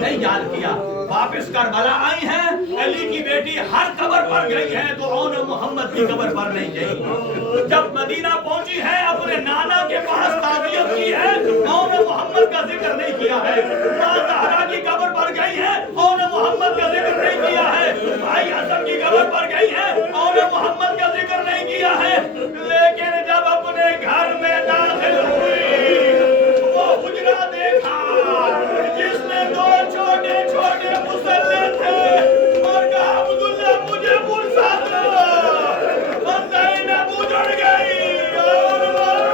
نہیں یاد کیا. واپس کربلا آئی ہیں, علی کی بیٹی ہر قبر پر گئی ہے تو اون محمد کی قبر پر نہیں گئی. جب مدینہ پہنچی ہے اپنے نانا کے پاس تعزیت کی ہے, اون محمد کا ذکر نہیں کیا ہے. ماں زہرا کی قبر پر گئی ہے, اون محمد کا ذکر نہیں کیا ہے. بھائی حسن کی قبر پر گئی ہے, اون محمد کا ذکر نہیں کیا ہے. لیکن جب اپنے گھر میں داخل ہوئی وہ حجرہ دیکھا جس میں 2 چھوٹے چھوٹے مسلے تھے اور کہا عبداللہ مجھے فرصت دو. اور زینب اجڑ گئی اور مر